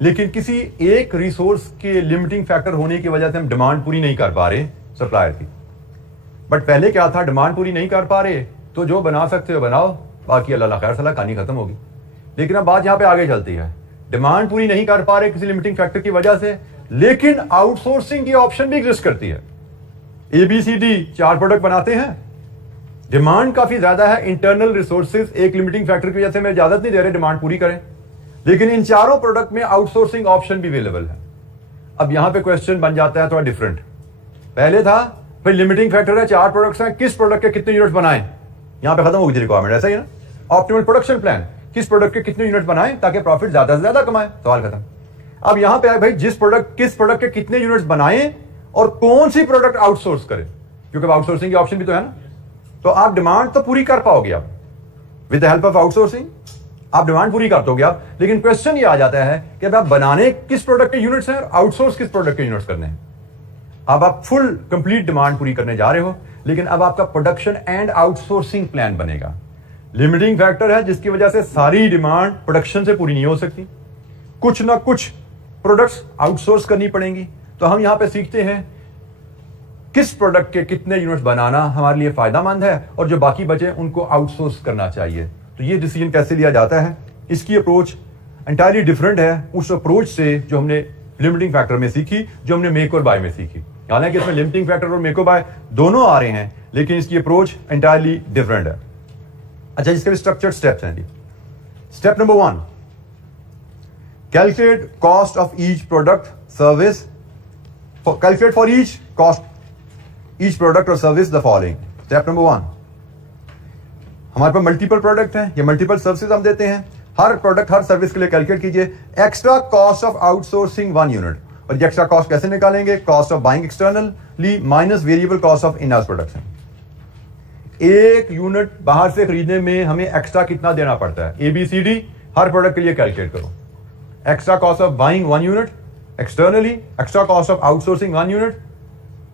लेकिन किसी एक रिसोर्स के लिमिटिंग फैक्टर होने की वजह से हम डिमांड पूरी नहीं कर पा रहे सप्लायर की। बट पहले क्या था, डिमांड पूरी नहीं कर पा रहे तो जो बना सकते हो बनाओ, बाकी अल्लाह खैर सलाह, कहानी खत्म होगी। लेकिन अब बात यहां पे आगे चलती है, डिमांड पूरी नहीं कर पा रहे किसी लिमिटिंग फैक्टर की वजह से, लेकिन आउटसोर्सिंग की ऑप्शन भी एग्जिस्ट करती है। ABCD 4 प्रोडक्ट बनाते हैं, डिमांड काफी ज्यादा है, इंटरनल रिसोर्सेज एक लिमिटिंग फैक्टर की वजह से मैं इजाजत नहीं दे रहे डिमांड पूरी करें, लेकिन इन चारों प्रोडक्ट में आउटसोर्सिंग ऑप्शन भी अवेलेबल है। अब यहां पे क्वेश्चन बन जाता है थोड़ा डिफरेंट। पहले था भाई लिमिटिंग फैक्टर है, 4 प्रोडक्ट्स हैं, किस प्रोडक्ट के कितने यूनिट्स बनाएं, यहां पे खत्म होगी रिक्वायरमेंट, ऐसा ही है ना। ऑप्टिमल प्रोडक्शन प्लान, किस प्रोडक्ट के कितने यूनिट बनाएं ताकि प्रॉफिट ज्यादा से ज्यादा कमाएं, सवाल खत्म। अब यहां पे भाई किस प्रोडक्ट के कितने यूनिट्स बनाएं और कौन सी प्रोडक्ट आउटसोर्स करें, क्योंकि आउटसोर्सिंग की ऑप्शन भी तो है ना। तो आप डिमांड तो पूरी कर पाओगे आप with the help of outsourcing, आप डिमांड पूरी कर दोगे आप, लेकिन क्वेश्चन ये आ जाता है कि अब आप बनाने किस प्रोडक्ट के यूनिट्स हैं और आउटसोर्स किस प्रोडक्ट के यूनिट्स करने हैं। अब आप फुल कंप्लीट डिमांड पूरी करने जा रहे हो, लेकिन अब आपका प्रोडक्शन एंड आउटसोर्सिंग प्लान बनेगा। लिमिटिंग फैक्टर है जिसकी वजह से सारी डिमांड प्रोडक्शन से पूरी नहीं हो सकती, कुछ ना कुछ प्रोडक्ट्स आउटसोर्स करनी पड़ेंगी। तो हम यहां पे सीखते हैं किस प्रोडक्ट के कितने यूनिट्स बनाना हमारे लिए फायदेमंद है और जो बाकी बचे उनको आउटसोर्स करना चाहिए। तो ये डिसीजन कैसे लिया जाता है, इसकी अप्रोच एंटायरली डिफरेंट है उस अप्रोच से जो हमने लिमिटिंग फैक्टर में सीखी, जो हमने मेक और बाय में सीखी। हालांकि इसमें लिमिटिंग फैक्टर और मेक और बाय दोनों आ रहे हैं, लेकिन इसकी अप्रोच एंटायरली डिफरेंट है। अच्छा, इसके भी स्ट्रक्चर्ड स्टेप्स हैं जी। Step number 1, calculate cost of each product service, calculate for each cost each product और service the following. Step number 1, हमारे पास मल्टीपल प्रोडक्ट हैं या मल्टीपल सर्विसेज हम देते हैं, हर प्रोडक्ट हर सर्विस के लिए कैलकुलेट कीजिए extra cost of outsourcing 1 unit. और ये एक्स्ट्रा कॉस्ट कैसे निकालेंगे, cost of buying externally minus variable cost of in house production. एक यूनिट बाहर से खरीदने में हमें एक्स्ट्रा कितना देना पड़ता है, ABCD हर प्रोडक्ट के लिए कैलकुलेट करो। Extra cost of buying 1 unit externally, extra cost of outsourcing 1 unit,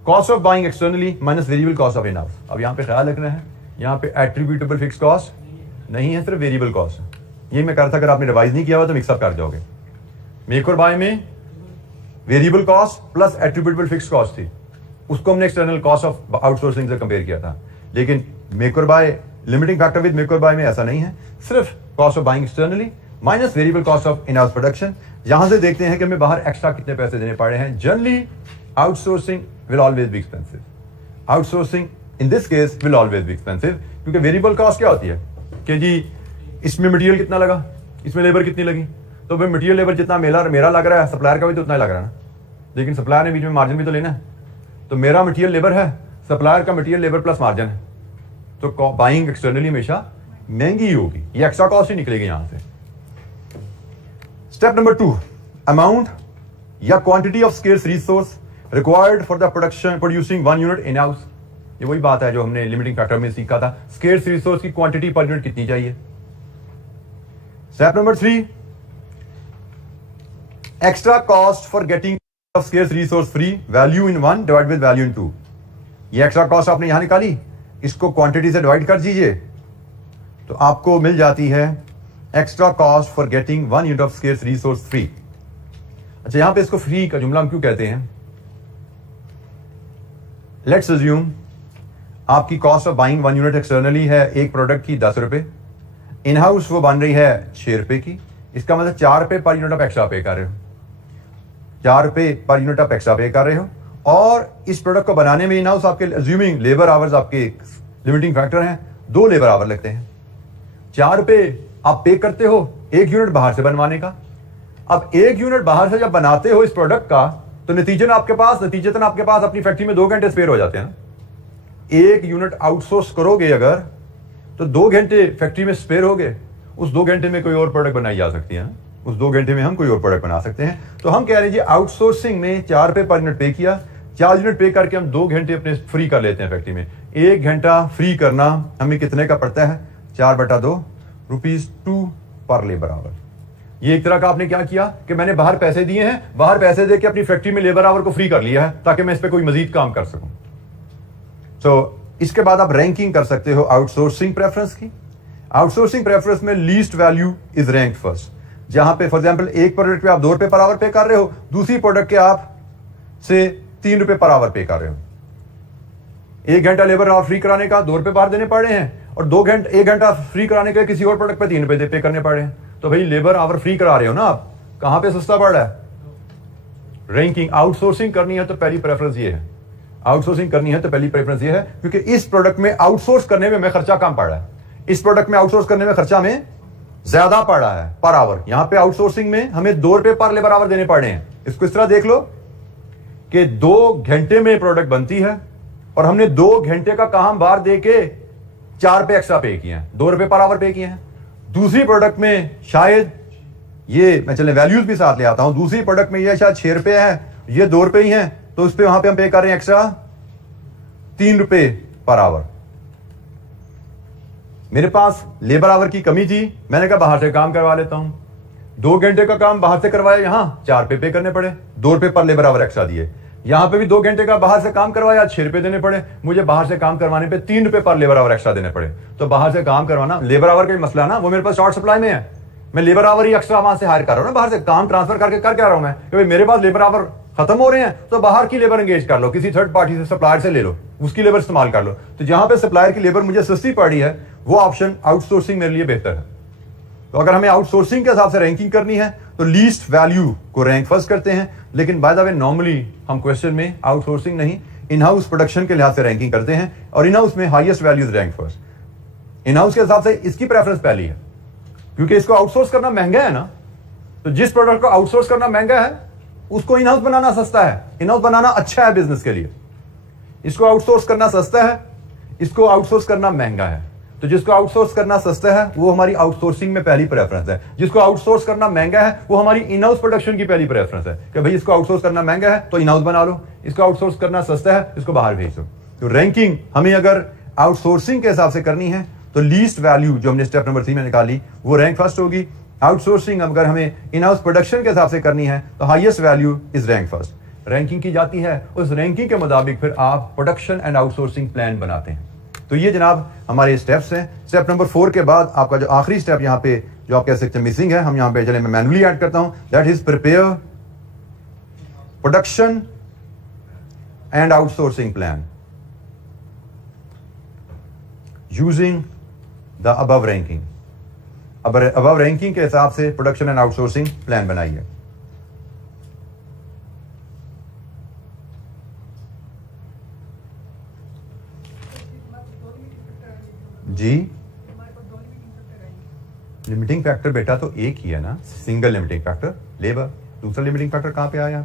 cost of buying externally minus variable cost of in house. अब यहां पे ख्याल रखना है, यहां पे एट्रीब्यूटेबल फिक्स कॉस्ट नहीं है, सिर्फ वेरिएबल कॉस्ट। ये मैं करता, अगर आपने रिवाइज नहीं किया हुआ तो मिक्सअप कर जाओगे। मेक और बाय में variable cost plus attributable fix cost थी, उसको हमने एक्सटर्नल कॉस्ट ऑफ आउटसोर्सिंग से कंपेयर किया था। लेकिन मेक और buy limiting factor with make और बाय में ऐसा नहीं है, सिर्फ cost of buying externally minus variable cost of in house production. यहां से देखते हैं कि हमें बाहर एक्स्ट्रा कितने पैसे देने पड़े हैं। Generally outsourcing will always be expensive, outsourcing in this case will always be expensive, क्योंकि वेरिएबल कॉस्ट क्या होती है कि जी इसमें मटेरियल कितना लगा, इसमें लेबर कितनी लगी, तो भाई मटेरियल लेबर जितना मेरा लग रहा है, सप्लायर का भी तो उतना ही लग रहा है ना, लेकिन सप्लायर ने बीच में मार्जिन भी तो लेना है। तो मेरा मटेरियल लेबर है, सप्लायर का मटेरियल लेबर प्लस मार्जिन है, तो बाइंग एक्सटर्नली हमेशा महंगी ही होगी, ये एक्स्ट्रा कॉस्ट ही निकलेगी यहां से। स्टेप नंबर 2, अमाउंट या quantity of scarce resource required for the producing 1 unit in house. ये वही बात है जो हमने लिमिटिंग फैक्टर में सीखा था, स्केर्स रिसोर्स की क्वांटिटी पर यूनिट कितनी चाहिए। Step number 3, extra cost for getting scarce resource free, value in 1 divide with value in 2। ये एक्स्ट्रा कॉस्ट आपने यहां निकाली, इसको क्वांटिटी से डिवाइड कर दीजिए तो आपको मिल जाती है extra cost for getting 1 unit of scarce resource free. अच्छा, यहां पे इसको फ्री का जुमला हम क्यों कहते हैं, लेट्स अज्यूम आपकी cost of buying 1 unit externally है एक प्रोडक्ट की 10 रुपए, इन हाउस वो बन रही है 6 रुपए की, इसका मतलब 4 रुपए पर यूनिट आप एक्स्ट्रा पे कर रहे हो, 4 रुपए पर यूनिट आप एक्स्ट्रा पे कर रहे हो। और इस प्रोडक्ट को बनाने में इन हाउस आपके अज्यूमिंग लेबर आवर्स आपके लिमिटिंग फैक्टर हैं, 2 लेबर आवर लगते हैं, 4 रुपए आप पे करते हो 1 यूनिट बाहर से बनवाने का। अब 1 यूनिट बाहर से जब बनाते हो इस प्रोडक्ट का, तो नतीजतन आपके पास अपनी फैक्ट्री में 2 घंटे स्पेयर हो जाते हैं। 1 यूनिट आउटसोर्स करोगे अगर तो 2 घंटे फैक्ट्री में स्पेयर हो गए, उस 2 घंटे में कोई और प्रोडक्ट बनाई जा सकती है, उस 2 घंटे में हम कोई और प्रोडक्ट बना सकते हैं। तो हम कह रहे हैं आउटसोर्सिंग में 4 रुपए पर यूनिट पे किया, 4 यूनिट पे करके हम 2 घंटे अपने फ्री कर लेते हैं फैक्ट्री में। 1 घंटा फ्री करना हमें कितने का पड़ता है, 4/2 ₹2 पर लेबर आवर। ये एक तरह का आपने क्या किया कि मैंने बाहर पैसे दिए हैं, बाहर पैसे देके अपनी फैक्ट्री में लेबर आवर को फ्री कर लिया है ताकि मैं इस पे कोई मजीद काम कर सकूं। इसके बाद आप रैंकिंग कर सकते हो आउटसोर्सिंग प्रेफरेंस की। आउटसोर्सिंग प्रेफरेंस में least value is rank first. जहां पे फॉर एग्जांपल एक प्रोडक्ट पे आप 2 रुपए पर आवर पे कर रहे हो, दूसरी प्रोडक्ट के आप से 3 रुपए पर आवर पे कर रहे हो। 1 घंटा लेबर आवर फ्री कराने का 2 रुपए बाहर देने पड़ रहे हैं, और 1 घंटा फ्री कराने के किसी और प्रोडक्ट पे 3 रुपए पे करने पड़ रहे हैं। तो भाई लेबर आवर फ्री करा रहे हो ना आप, कहां पे सस्ता पड़ रहा है? रैंकिंग आउटसोर्सिंग करनी है तो पहली प्रेफरेंस ये है, आउटसोर्सिंग करनी है तो पहली प्रेफरेंस ये है, क्योंकि इस प्रोडक्ट में आउटसोर्स करने में हमें खर्चा कम पड़ रहा है, इस प्रोडक्ट में आउटसोर्स करने में खर्चा में ज्यादा पड़ रहा है पर आवर। यहां पे आउटसोर्सिंग में हमें 2 रुपए पर लेबर आवर देने पड़ रहे हैं। इसको इस तरह देख लो कि 2 घंटे में प्रोडक्ट बनती है और हमने 2 घंटे का काम बाहर दे के 4 रुपए एक्स्ट्रा पे किए हैं, 2 रुपए पर आवर पे किए हैं। दूसरी प्रोडक्ट में शायद ये, मैं चले वैल्यूज भी साथ ले आता हूं, दूसरी प्रोडक्ट में ये शायद 6 रुपए है, ये 2 रुपए ही हैं, तो उस पे वहां पे हम पे कर रहे हैं एक्स्ट्रा 3 रुपए पर आवर। मेरे पास लेबर आवर की कमी थी, मैंने कहा बाहर से काम करवा लेता हूं। 2 घंटे का काम बाहर से करवाया, यहां 4 रुपए पे करने पड़े, 2 रुपए पर लेबर आवर एक्स्ट्रा दिए। यहां पे भी 2 घंटे का बाहर से काम करवाया, 6 रुपए देने पड़े, मुझे बाहर से काम करवाने पे 3 रुपए पर लेबर आवर एक्स्ट्रा देने पड़े। तो बाहर से काम करवाना, लेबर आवर का मसला ना, वो मेरे पास शॉर्ट सप्लाई में है, मैं लेबर आवर ही एक्स्ट्रा वहां से हायर कर रहा हूं ना, बाहर से काम ट्रांसफर करके कर क्या रहा हूं मैं, कि मेरे पास लेबर आवर खत्म हो रहे हैं तो बाहर की लेबर एंगेज कर लो, किसी थर्ड पार्टी से, सप्लायर से ले लो, उसकी लेबर इस्तेमाल कर लो। तो जहां पे सप्लायर की लेबर मुझे सस्ती पड़ी है, वो ऑप्शन आउटसोर्सिंग मेरे लिए बेहतर है। तो अगर हमें आउटसोर्सिंग के हिसाब से रैंकिंग करनी है तो लीस्ट वैल्यू को रैंक फर्स्ट करते हैं, लेकिन बाय द वे नॉर्मली हम क्वेश्चन में आउटसोर्सिंग नहीं, इन हाउस प्रोडक्शन के लिहाज से रैंकिंग करते हैं, और इन हाउस में highest values rank first. In house के हिसाब से इसकी प्रेफरेंस पहली है, क्योंकि इसको आउटसोर्स करना महंगा है ना, तो जिस प्रोडक्ट को आउटसोर्स करना महंगा है उसको इन हाउस बनाना सस्ता है, इन हाउस बनाना अच्छा है बिजनेस के लिए। इसको आउटसोर्स करना सस्ता है, इसको आउटसोर्स करना महंगा है। तो जिसको आउटसोर्स करना सस्ता है वो हमारी आउटसोर्सिंग में पहली प्रेफरेंस है, जिसको आउटसोर्स करना महंगा है वो हमारी इन हाउस प्रोडक्शन की पहली प्रेफरेंस है कि भाई इसको आउटसोर्स करना महंगा है तो इन हाउस बना लो, इसको आउटसोर्स करना सस्ता है इसको बाहर भेज दो। तो रैंकिंग हमें अगर आउटसोर्सिंग के हिसाब से करनी है तो लीस्ट वैल्यू जो हमने स्टेप नंबर 3 में निकाली वो रैंक फर्स्ट होगी। आउटसोर्सिंग अगर हमें इन हाउस प्रोडक्शन के हिसाब से करनी है तो highest value is rank first. Ranking की जाती है, उस रैंकिंग के मुताबिक फिर आप प्रोडक्शन एंड आउटसोर्सिंग प्लान बनाते हैं। तो ये जनाब हमारे स्टेप्स हैं। स्टेप नंबर 4 के बाद आपका जो आखिरी स्टेप यहाँ पे जो आप कह सकते हैं मिसिंग है, हम यहाँ पे चले मैं मैनुअली ऐड करता हूं, that is prepare production and outsourcing plan using the above ranking. Above ranking के हिसाब से प्रोडक्शन एंड आउटसोर्सिंग प्लान बनाइए। जी लिमिटिंग फैक्टर बेटा तो एक ही है ना, सिंगल लिमिटिंग फैक्टर लेबर। दूसरा लिमिटिंग फैक्टर कहां पे आया?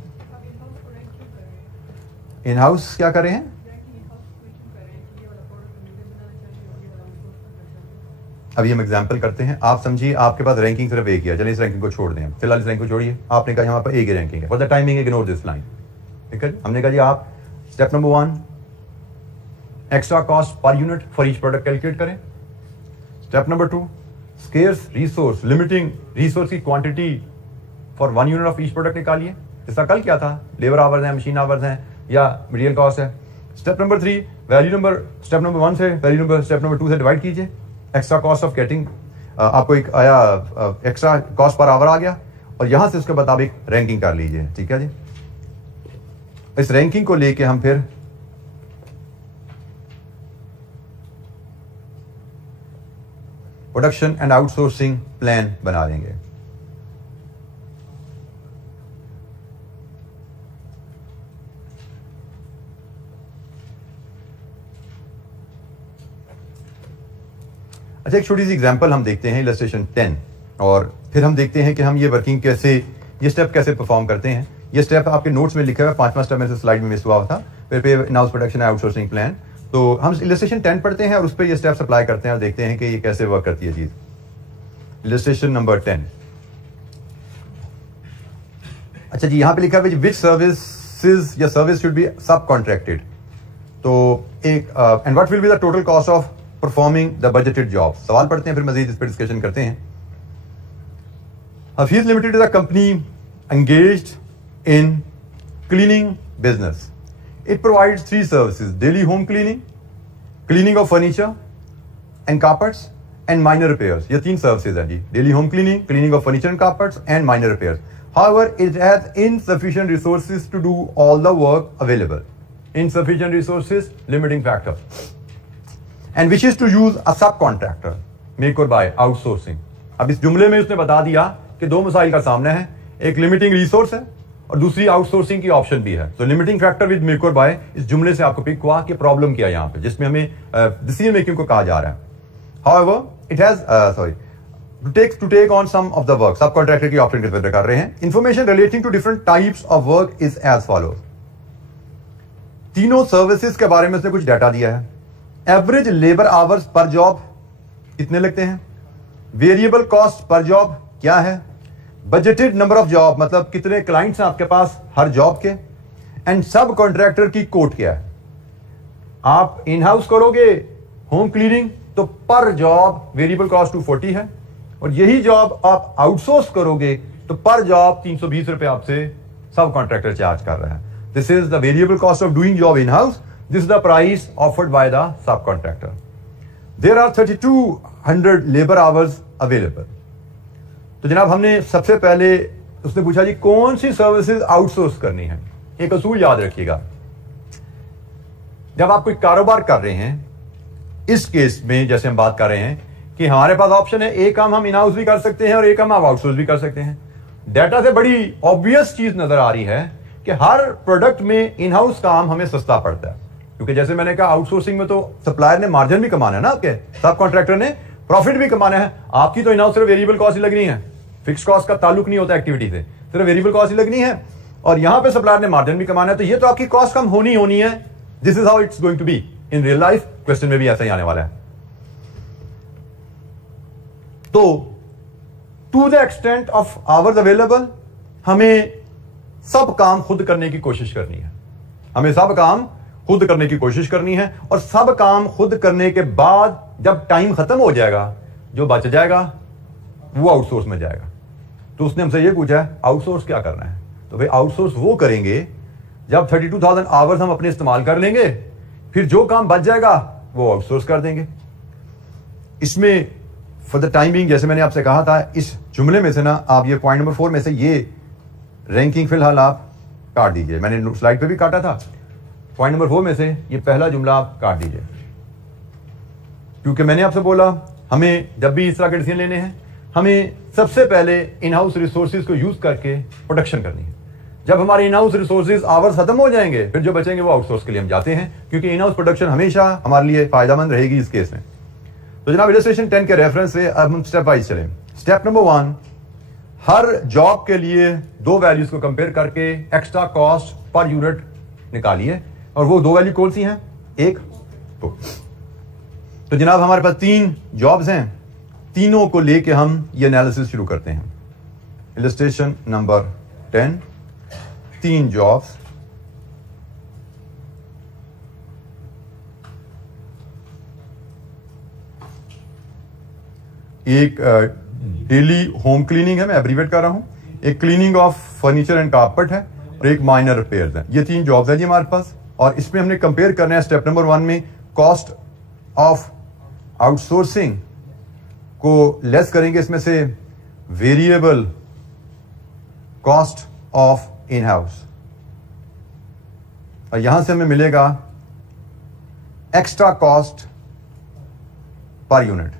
इन हाउस क्या कर रहे हैं? अभी हम एग्जांपल करते हैं, आप समझिए आपके पास रैंकिंग सिर्फ एक ही है, चलिए इस रैंकिंग को छोड़ दें, फिलहाल इस रैंकिंग को छोड़िए। आपने कहा यहाँ पर एक ही रैंकिंग है, for the timing ignore this line, ठीक है। हमने कहा जी आप step number 1 extra cost per unit for each product calculate करें। Step number 2 scarce resource, limiting resource की quantity for 1 unit of each product निकालिए। इसका कल क्या था? लेबर आवर्स हैं, मशीन आवर्स हैं या मटेरियल कॉस्ट है। Step number 3 value number step number 1 से वैल्यू नंबर स्टेप नंबर 2 से डिवाइड कीजिए। एक्स्ट्रा कॉस्ट ऑफ गेटिंग आपको एक आया, एक्स्ट्रा कॉस्ट पर आवर आ गया और यहां से उसके मुताबिक रैंकिंग कर लीजिए, ठीक है जी। इस रैंकिंग को लेके हम फिर प्रोडक्शन एंड आउटसोर्सिंग प्लान बना लेंगे। अच्छा, एक छोटी सी एग्जांपल हम देखते हैं, इलस्ट्रेशन 10, और फिर हम देखते हैं कि हम ये वर्किंग कैसे, ये स्टेप कैसे परफॉर्म करते हैं। ये स्टेप आपके नोट्स में लिखा हुआ है, 5वां स्टेप में से स्लाइड में मिस हुआ था, prepare in house production and outsourcing plan. तो हम इलस्ट्रेशन 10 पढ़ते हैं और उस पर ये स्टेप्स अप्लाई करते हैं और देखते हैं कि ये कैसे वर्क करती है चीज। Illustration number 10। अच्छा जी, यहाँ पे लिखा है विच सर्विसेज या सर्विस शुड बी सब कॉन्ट्रैक्टेड। तो एक and what will be the total cost of performing the budgeted job. सवाल पढ़ते हैं फिर मजीद इस पर डिस्कशन करते हैं। Hafeez limited is a company engaged in cleaning business. It provides 3 services: daily home cleaning, cleaning of furniture and carpets, and minor repairs. ये 3 services हैं जी, daily home cleaning, cleaning of furniture and carpets, and minor repairs. However, it has insufficient resources to do all the work available. Insufficient resources, limiting factor. And wishes to use a subcontractor, make or buy, outsourcing. अब इस जुमले में उसने बता दिया कि 2 मसाइल का सामना है, एक लिमिटिंग रिसोर्स है और दूसरी आउटसोर्सिंग की ऑप्शन भी है. तो लिमिटिंग फैक्टर विद मेक और बाय इस जुमले से आपको पिक हुआ कि प्रॉब्लम क्या है यहाँ पे, जिसमें हमें डिसीजन मेकिंग को कहा जा रहा है. However, it has to take on some of the work. Sub contractor की ऑप्शन कंसीडर कर रहे हैं. Information relating to different types of work is as follows. तीनों सर्विसेज के बारे में उसने कुछ डाटा दिया है. Average labour hours per job कितने लगते हैं, वेरिएबल कॉस्ट पर जॉब क्या है, बजटेड नंबर ऑफ जॉब मतलब कितने क्लाइंट्स हैं आपके पास हर जॉब के, एंड सब कॉन्ट्रैक्टर की कोट क्या है. आप इन हाउस करोगे होम क्लीनिंग तो पर जॉब वेरिएबल कॉस्ट 240 है, और यही जॉब आप आउटसोर्स करोगे तो पर जॉब 320 रुपए आपसे सब कॉन्ट्रैक्टर चार्ज कर रहा है. This is the variable cost of doing job in house. This is the price offered by the sub contractor. There are 3200 labour hours available. तो जनाब हमने सबसे पहले उसने पूछा जी कौन सी सर्विसेज आउटसोर्स करनी है. एक असूल याद रखिएगा, जब आप कोई कारोबार कर रहे हैं, इस केस में जैसे हम बात कर रहे हैं कि हमारे पास ऑप्शन है, एक काम हम इन हाउस भी कर सकते हैं और एक काम हम आउटसोर्स भी कर सकते हैं. डाटा से बड़ी ऑब्वियस चीज नजर आ रही है कि हर प्रोडक्ट में इन हाउस काम हमें सस्ता पड़ता है, क्योंकि जैसे मैंने कहा आउटसोर्सिंग में तो सप्लायर ने मार्जिन भी कमाना है ना, आपके सब कॉन्ट्रैक्टर ने प्रॉफिट भी कमाना है. आपकी तो इन हाउस सिर्फ वेरिएबल कॉस्ट ही लगनी है, फिक्स कॉस्ट का ताल्लुक नहीं होता एक्टिविटी से, सिर्फ वेरिएबल कॉस्ट ही लगनी है, और यहां पे सप्लायर ने मार्जिन भी कमाना है. तो ये तो आपकी कॉस्ट कम होनी है. This is how it's going to be in real life. Question में भी ऐसा ही आने वाला है. तो to the extent of hours available हमें सब काम खुद करने की कोशिश करनी है. हमें सब काम खुद करने की कोशिश करनी है, और सब काम खुद करने के बाद जब टाइम खत्म हो जाएगा, जो बच जाएगा वो आउटसोर्स में जाएगा. तो उसने हमसे ये पूछा है आउटसोर्स क्या करना है. तो भाई आउटसोर्स वो करेंगे जब 32,000 आवर्स हम अपने इस्तेमाल कर लेंगे, फिर जो काम बच जाएगा वो आउटसोर्स कर देंगे. इसमें फॉर द टाइमिंग जैसे मैंने आपसे कहा था, इस जुमले में से ना आप ये पॉइंट नंबर 4 में से ये रैंकिंग फिलहाल आप काट दीजिए. मैंने स्लाइड पे भी काटा था. पॉइंट नंबर 4 में से ये पहला जुमला आप काट दीजिए, क्योंकि मैंने आपसे बोला हमें जब भी इस तरह के डिसीजन लेने हैं, हमें सबसे पहले इन हाउस रिसोर्सेज को यूज करके प्रोडक्शन करनी है. जब हमारे इन हाउस रिसोर्सेज आवर्स खत्म हो जाएंगे, फिर जो बचेंगे वो आउटसोर्स के लिए हम जाते हैं, क्योंकि इन हाउस प्रोडक्शन हमेशा हमारे लिए फायदेमंद रहेगी इस केस में. तो जनाब इलस्ट्रेशन 10 के रेफरेंस से अब हम स्टेप वाइज चलें. स्टेप नंबर 1, हर जॉब के लिए 2 वैल्यूज को कंपेयर करके एक्स्ट्रा कॉस्ट पर यूनिट निकालिए, और वो 2 वैल्यू कौन सी हैं, 1 2. तो जनाब हमारे पास 3 जॉब्स हैं, तीनों को लेके हम ये एनालिसिस शुरू करते हैं. इलस्ट्रेशन नंबर 10, 3 जॉब्स, एक डेली होम क्लीनिंग है, मैं एब्रीवेट कर रहा हूं, एक cleaning of furniture and carpet है, और एक माइनर रिपेयर्स है. ये 3 जॉब्स हैं जी हमारे पास, और इसमें हमने कंपेयर करना है. स्टेप नंबर 1 में कॉस्ट ऑफ आउटसोर्सिंग को लेस करेंगे इसमें से variable cost of in house, और यहां से हमें मिलेगा extra cost per unit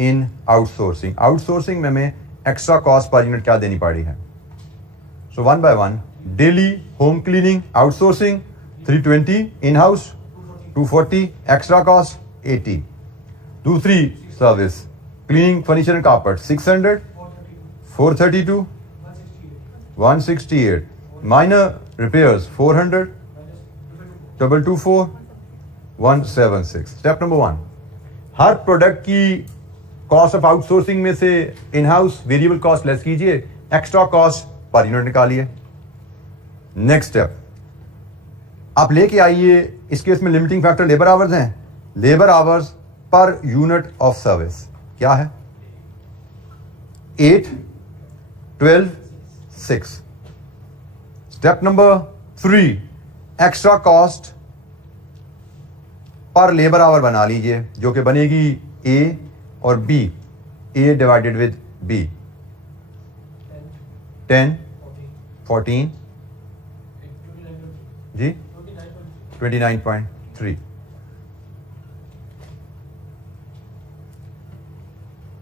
in outsourcing. Outsourcing में हमें एक्स्ट्रा कॉस्ट पर यूनिट क्या देनी पड़ी है. सो 1 by 1, daily home cleaning outsourcing 320, in house 240, extra cost 80. दूसरी service cleaning furniture and carpet 600, 432, 168, minor repairs 400, 224, 176. Step number 1, her product की cost of outsourcing में से in house variable cost less कीजिए, extra cost per unit निकालिए. Next step आप लेके आइए, इस केस में लिमिटिंग फैक्टर लेबर आवर्स हैं. लेबर आवर्स पर यूनिट ऑफ सर्विस क्या है, 8, 12, 6. Step number 3, extra cost per labour hour बना लीजिए, जो कि बनेगी ए और B, A divided with B, 10, 14 जी 29.3।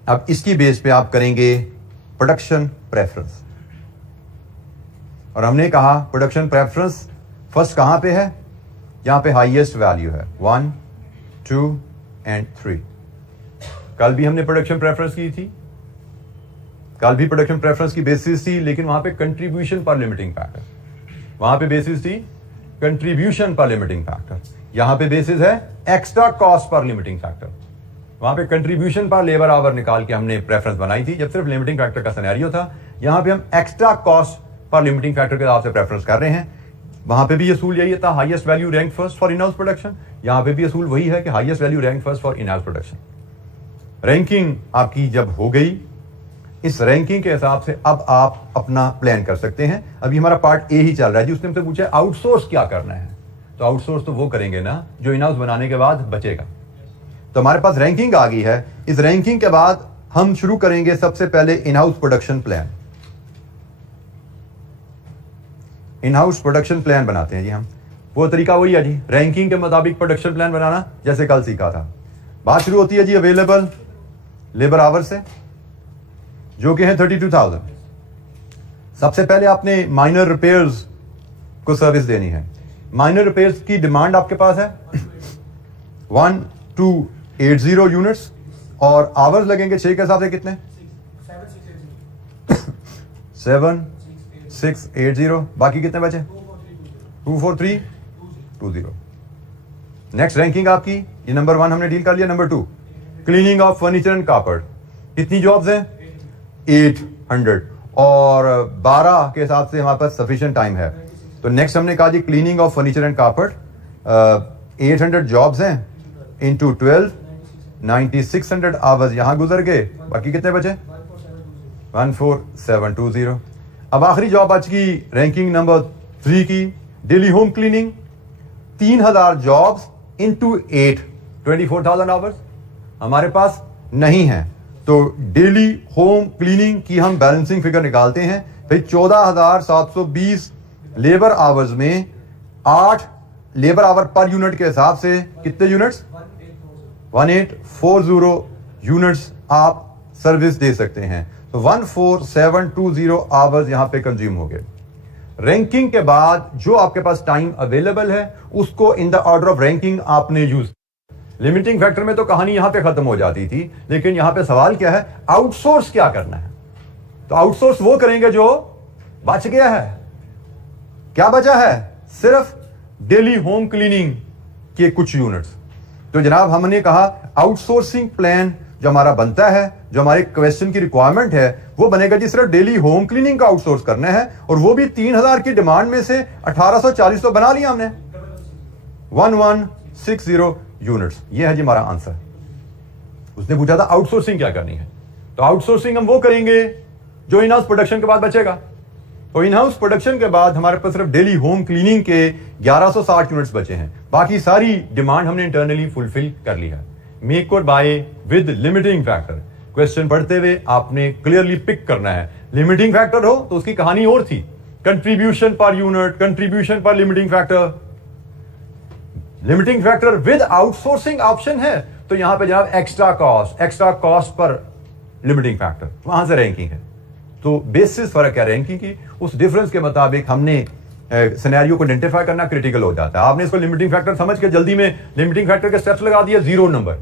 अब इसकी बेस पे आप करेंगे प्रोडक्शन प्रेफरेंस, और हमने कहा प्रोडक्शन प्रेफरेंस फर्स्ट कहां पे है, यहां पे हाईएस्ट वैल्यू है 1, 2 एंड 3। कल भी हमने प्रोडक्शन प्रेफरेंस की थी, कल भी प्रोडक्शन प्रेफरेंस की बेसिस थी, लेकिन वहां पे कंट्रीब्यूशन पर लिमिटिंग फैक्टर, वहां पे बेसिस थी कंट्रीब्यूशन पर लिमिटिंग फैक्टर, यहां पे बेसिस है एक्स्ट्रा कॉस्ट पर लिमिटिंग फैक्टर। वहां पे कंट्रीब्यूशन पर लेबर आवर निकाल के हमने प्रेफरेंस बनाई थी जब सिर्फ लिमिटिंग फैक्टर का सिनेरियो था। यहां पे हम एक्स्ट्रा कॉस्ट पर लिमिटिंग फैक्टर के हिसाब से प्रेफरेंस कर रहे हैं। वहां पे भी असूल यही था, highest value rank first for in house production. यहां पे भी असूल वही है कि highest value rank first for in house production. Ranking आपकी जब हो गई, इस रैंकिंग के हिसाब से अब आप अपना प्लान कर सकते हैं। अभी हमारा पार्ट ए ही चल रहा है जी। उसने हमसे पूछा आउटसोर्स क्या करना है, तो आउटसोर्स तो वो करेंगे ना जो इन हाउस बनाने के बाद बचेगा। तो हमारे पास रैंकिंग आ गई है। इस रैंकिंग के बाद हम शुरू करेंगे सबसे पहले इन हाउस प्रोडक्शन प्लान। इन हाउस प्रोडक्शन प्लान बनाते हैं जी हम। वो तरीका वही है जी, रैंकिंग के मुताबिक प्रोडक्शन प्लान बनाना, जैसे कल सीखा था। बात शुरू होती है जी अवेलेबल लेबर आवर से, जो कि है 32,000। सबसे पहले आपने माइनर रिपेयर्स को सर्विस देनी है। माइनर रिपेयर्स की डिमांड आपके पास है 1280 यूनिट्स, और आवर्स लगेंगे 6 के हिसाब से कितने 7680। बाकी कितने बचे 24320। नेक्स्ट रैंकिंग आपकी, ये नंबर 1 हमने डील कर लिया। Number 2 cleaning of furniture and carpet. कितनी जॉब्स हैं 800, और 12 के हिसाब से हमारे पास सफिशिएंट टाइम है। तो नेक्स्ट हमने कहा जी cleaning of furniture and carpet 800 jobs हैं इनटू 12, 9600 आवर्स यहां गुजर गए। बाकी कितने बचे 14720। अब आखिरी जॉब आज की रैंकिंग नंबर 3 की, daily home cleaning 3000 jobs into 8, 24,000 hours हमारे पास नहीं है। तो डेली होम क्लीनिंग की हम बैलेंसिंग फिगर निकालते हैं। भाई 14,720 लेबर आवर्स में 8 लेबर आवर पर यूनिट के हिसाब से कितने यूनिट्स 1840 यूनिट्स आप सर्विस दे सकते हैं। तो 14720 आवर्स यहां पे कंज्यूम हो गए। रैंकिंग के बाद जो आपके पास टाइम अवेलेबल है उसको in the order of ranking आपने यूज। लिमिटिंग फैक्टर में तो कहानी यहां पे खत्म हो जाती थी, लेकिन यहां पे सवाल क्या है, आउटसोर्स क्या करना है। तो आउटसोर्स वो करेंगे जो बच गया है। क्या बचा है, सिर्फ डेली होम क्लीनिंग के कुछ यूनिट्स। तो जनाब हमने कहा आउटसोर्सिंग प्लान जो हमारा बनता है, जो हमारे क्वेश्चन की रिक्वायरमेंट है, वो बनेगा जी सिर्फ डेली होम क्लीनिंग का आउटसोर्स करना है, और वो भी 3000 की डिमांड में से 1840 तो बना लिया हमने, 1160 यूनिट्स। ये है जी हमारा आंसर। उसने पूछा था आउटसोर्सिंग क्या करनी है, तो आउटसोर्सिंग हम वो करेंगे जो इन हाउस प्रोडक्शन के बाद बचेगा। तो इन हाउस प्रोडक्शन के बाद हमारे पास सिर्फ डेली होम क्लीनिंग के 1160 यूनिट्स बचे हैं। बाकी सारी डिमांड हमने इंटरनली फुलफिल कर ली है। मेक और buy with limiting factor. Question पढ़ते हुए आपने क्लियरली पिक करना है। लिमिटिंग फैक्टर हो तो उसकी कहानी और थी, कंट्रीब्यूशन पर यूनिट, कंट्रीब्यूशन पर limiting factor. Limiting factor with outsourcing option है तो यहां पे जनाब एक्स्ट्रा कॉस्ट पर लिमिटिंग फैक्टर, वहां से रैंकिंग है। तो बेसिस फर्क है रैंकिंग की, उस डिफरेंस के मुताबिक हमने सिनेरियो को आइडेंटिफाई करना क्रिटिकल हो जाता है। आपने इसको लिमिटिंग फैक्टर समझ के जल्दी में लिमिटिंग फैक्टर के स्टेप्स लगा दिए, 0 नंबर।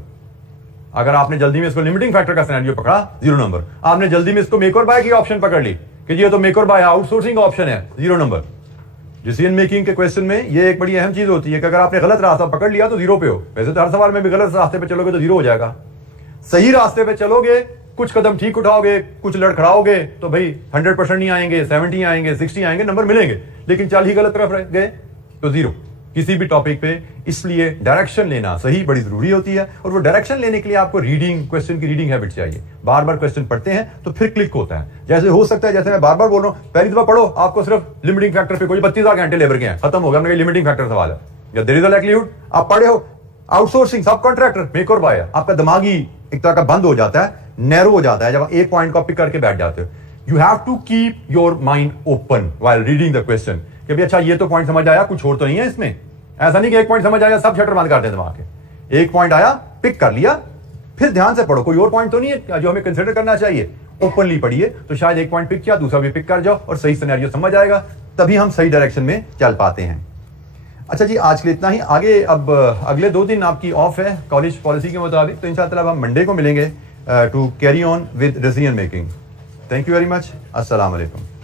अगर आपने जल्दी में इसको लिमिटिंग फैक्टर का सिनेरियो पकड़ा, 0 नंबर। आपने जल्दी में इसको मेक और बाय की ऑप्शन पकड़ ली कि ये तो मेक और बाय आउटसोर्सिंग ऑप्शन है, 0 नंबर। डिसीजन मेकिंग के क्वेश्चन में ये एक बड़ी अहम चीज होती है कि अगर आपने गलत रास्ता पकड़ लिया तो 0 पे हो। वैसे तो हर सवाल में भी गलत रास्ते पे चलोगे तो 0 हो जाएगा। सही रास्ते पे चलोगे, कुछ कदम ठीक उठाओगे, कुछ लड़खड़ाओगे तो भाई 100% नहीं आएंगे, 70 आएंगे, 60 आएंगे, नंबर मिलेंगे। लेकिन चल ही गलत तरफ रह गए तो 0 किसी भी टॉपिक पे। इसलिए डायरेक्शन लेना सही बड़ी जरूरी होती है, और वो डायरेक्शन लेने के लिए आपको रीडिंग, क्वेश्चन की रीडिंग हैबिट चाहिए। बार बार क्वेश्चन पढ़ते हैं तो फिर क्लिक होता है। जैसे हो सकता है, जैसे मैं बार बार बोल रहा हूं, पहली दफा पढ़ो आपको सिर्फ लिमिटिंग फैक्टर पे कोई 32,000 घंटे लेबर के हैं, खत्म हो गया, मेरा लिमिटिंग फैक्टर सवाल है। या देयर इज अ लाइक्लीहुड आप पढ़े हो आउटसोर्सिंग, सब कॉन्ट्रैक्टर, मेक और बाय, आपका दिमाग ही एक तरह का बंद हो जाता है, नैरो हो जाता है जब आप एक पॉइंट को पिक करके बैठ जाते हो। You have to keep your mind open while reading the question कि भाई अच्छा ये तो पॉइंट समझ आया, कुछ और तो नहीं है इसमें। ऐसा नहीं कि एक पॉइंट समझ आया सब शटर बंद कर दें दिमाग के। एक पॉइंट आया, पिक कर लिया, फिर ध्यान से पढ़ो, कोई और पॉइंट तो नहीं है जो हमें कंसिडर करना चाहिए। ओपनली पढ़िए, तो शायद एक पॉइंट पिक किया, दूसरा भी पिक कर जाओ और सही सिनेरियो समझ आएगा, तभी हम सही डायरेक्शन में चल पाते हैं। अच्छा जी, आज के लिए इतना ही। आगे अब अगले 2 दिन आपकी ऑफ है कॉलेज पॉलिसी के मुताबिक, तो इंशाअल्लाह हम मंडे को मिलेंगे to carry on with decision making. Thank you very much. अस्सलाम वालेकुम।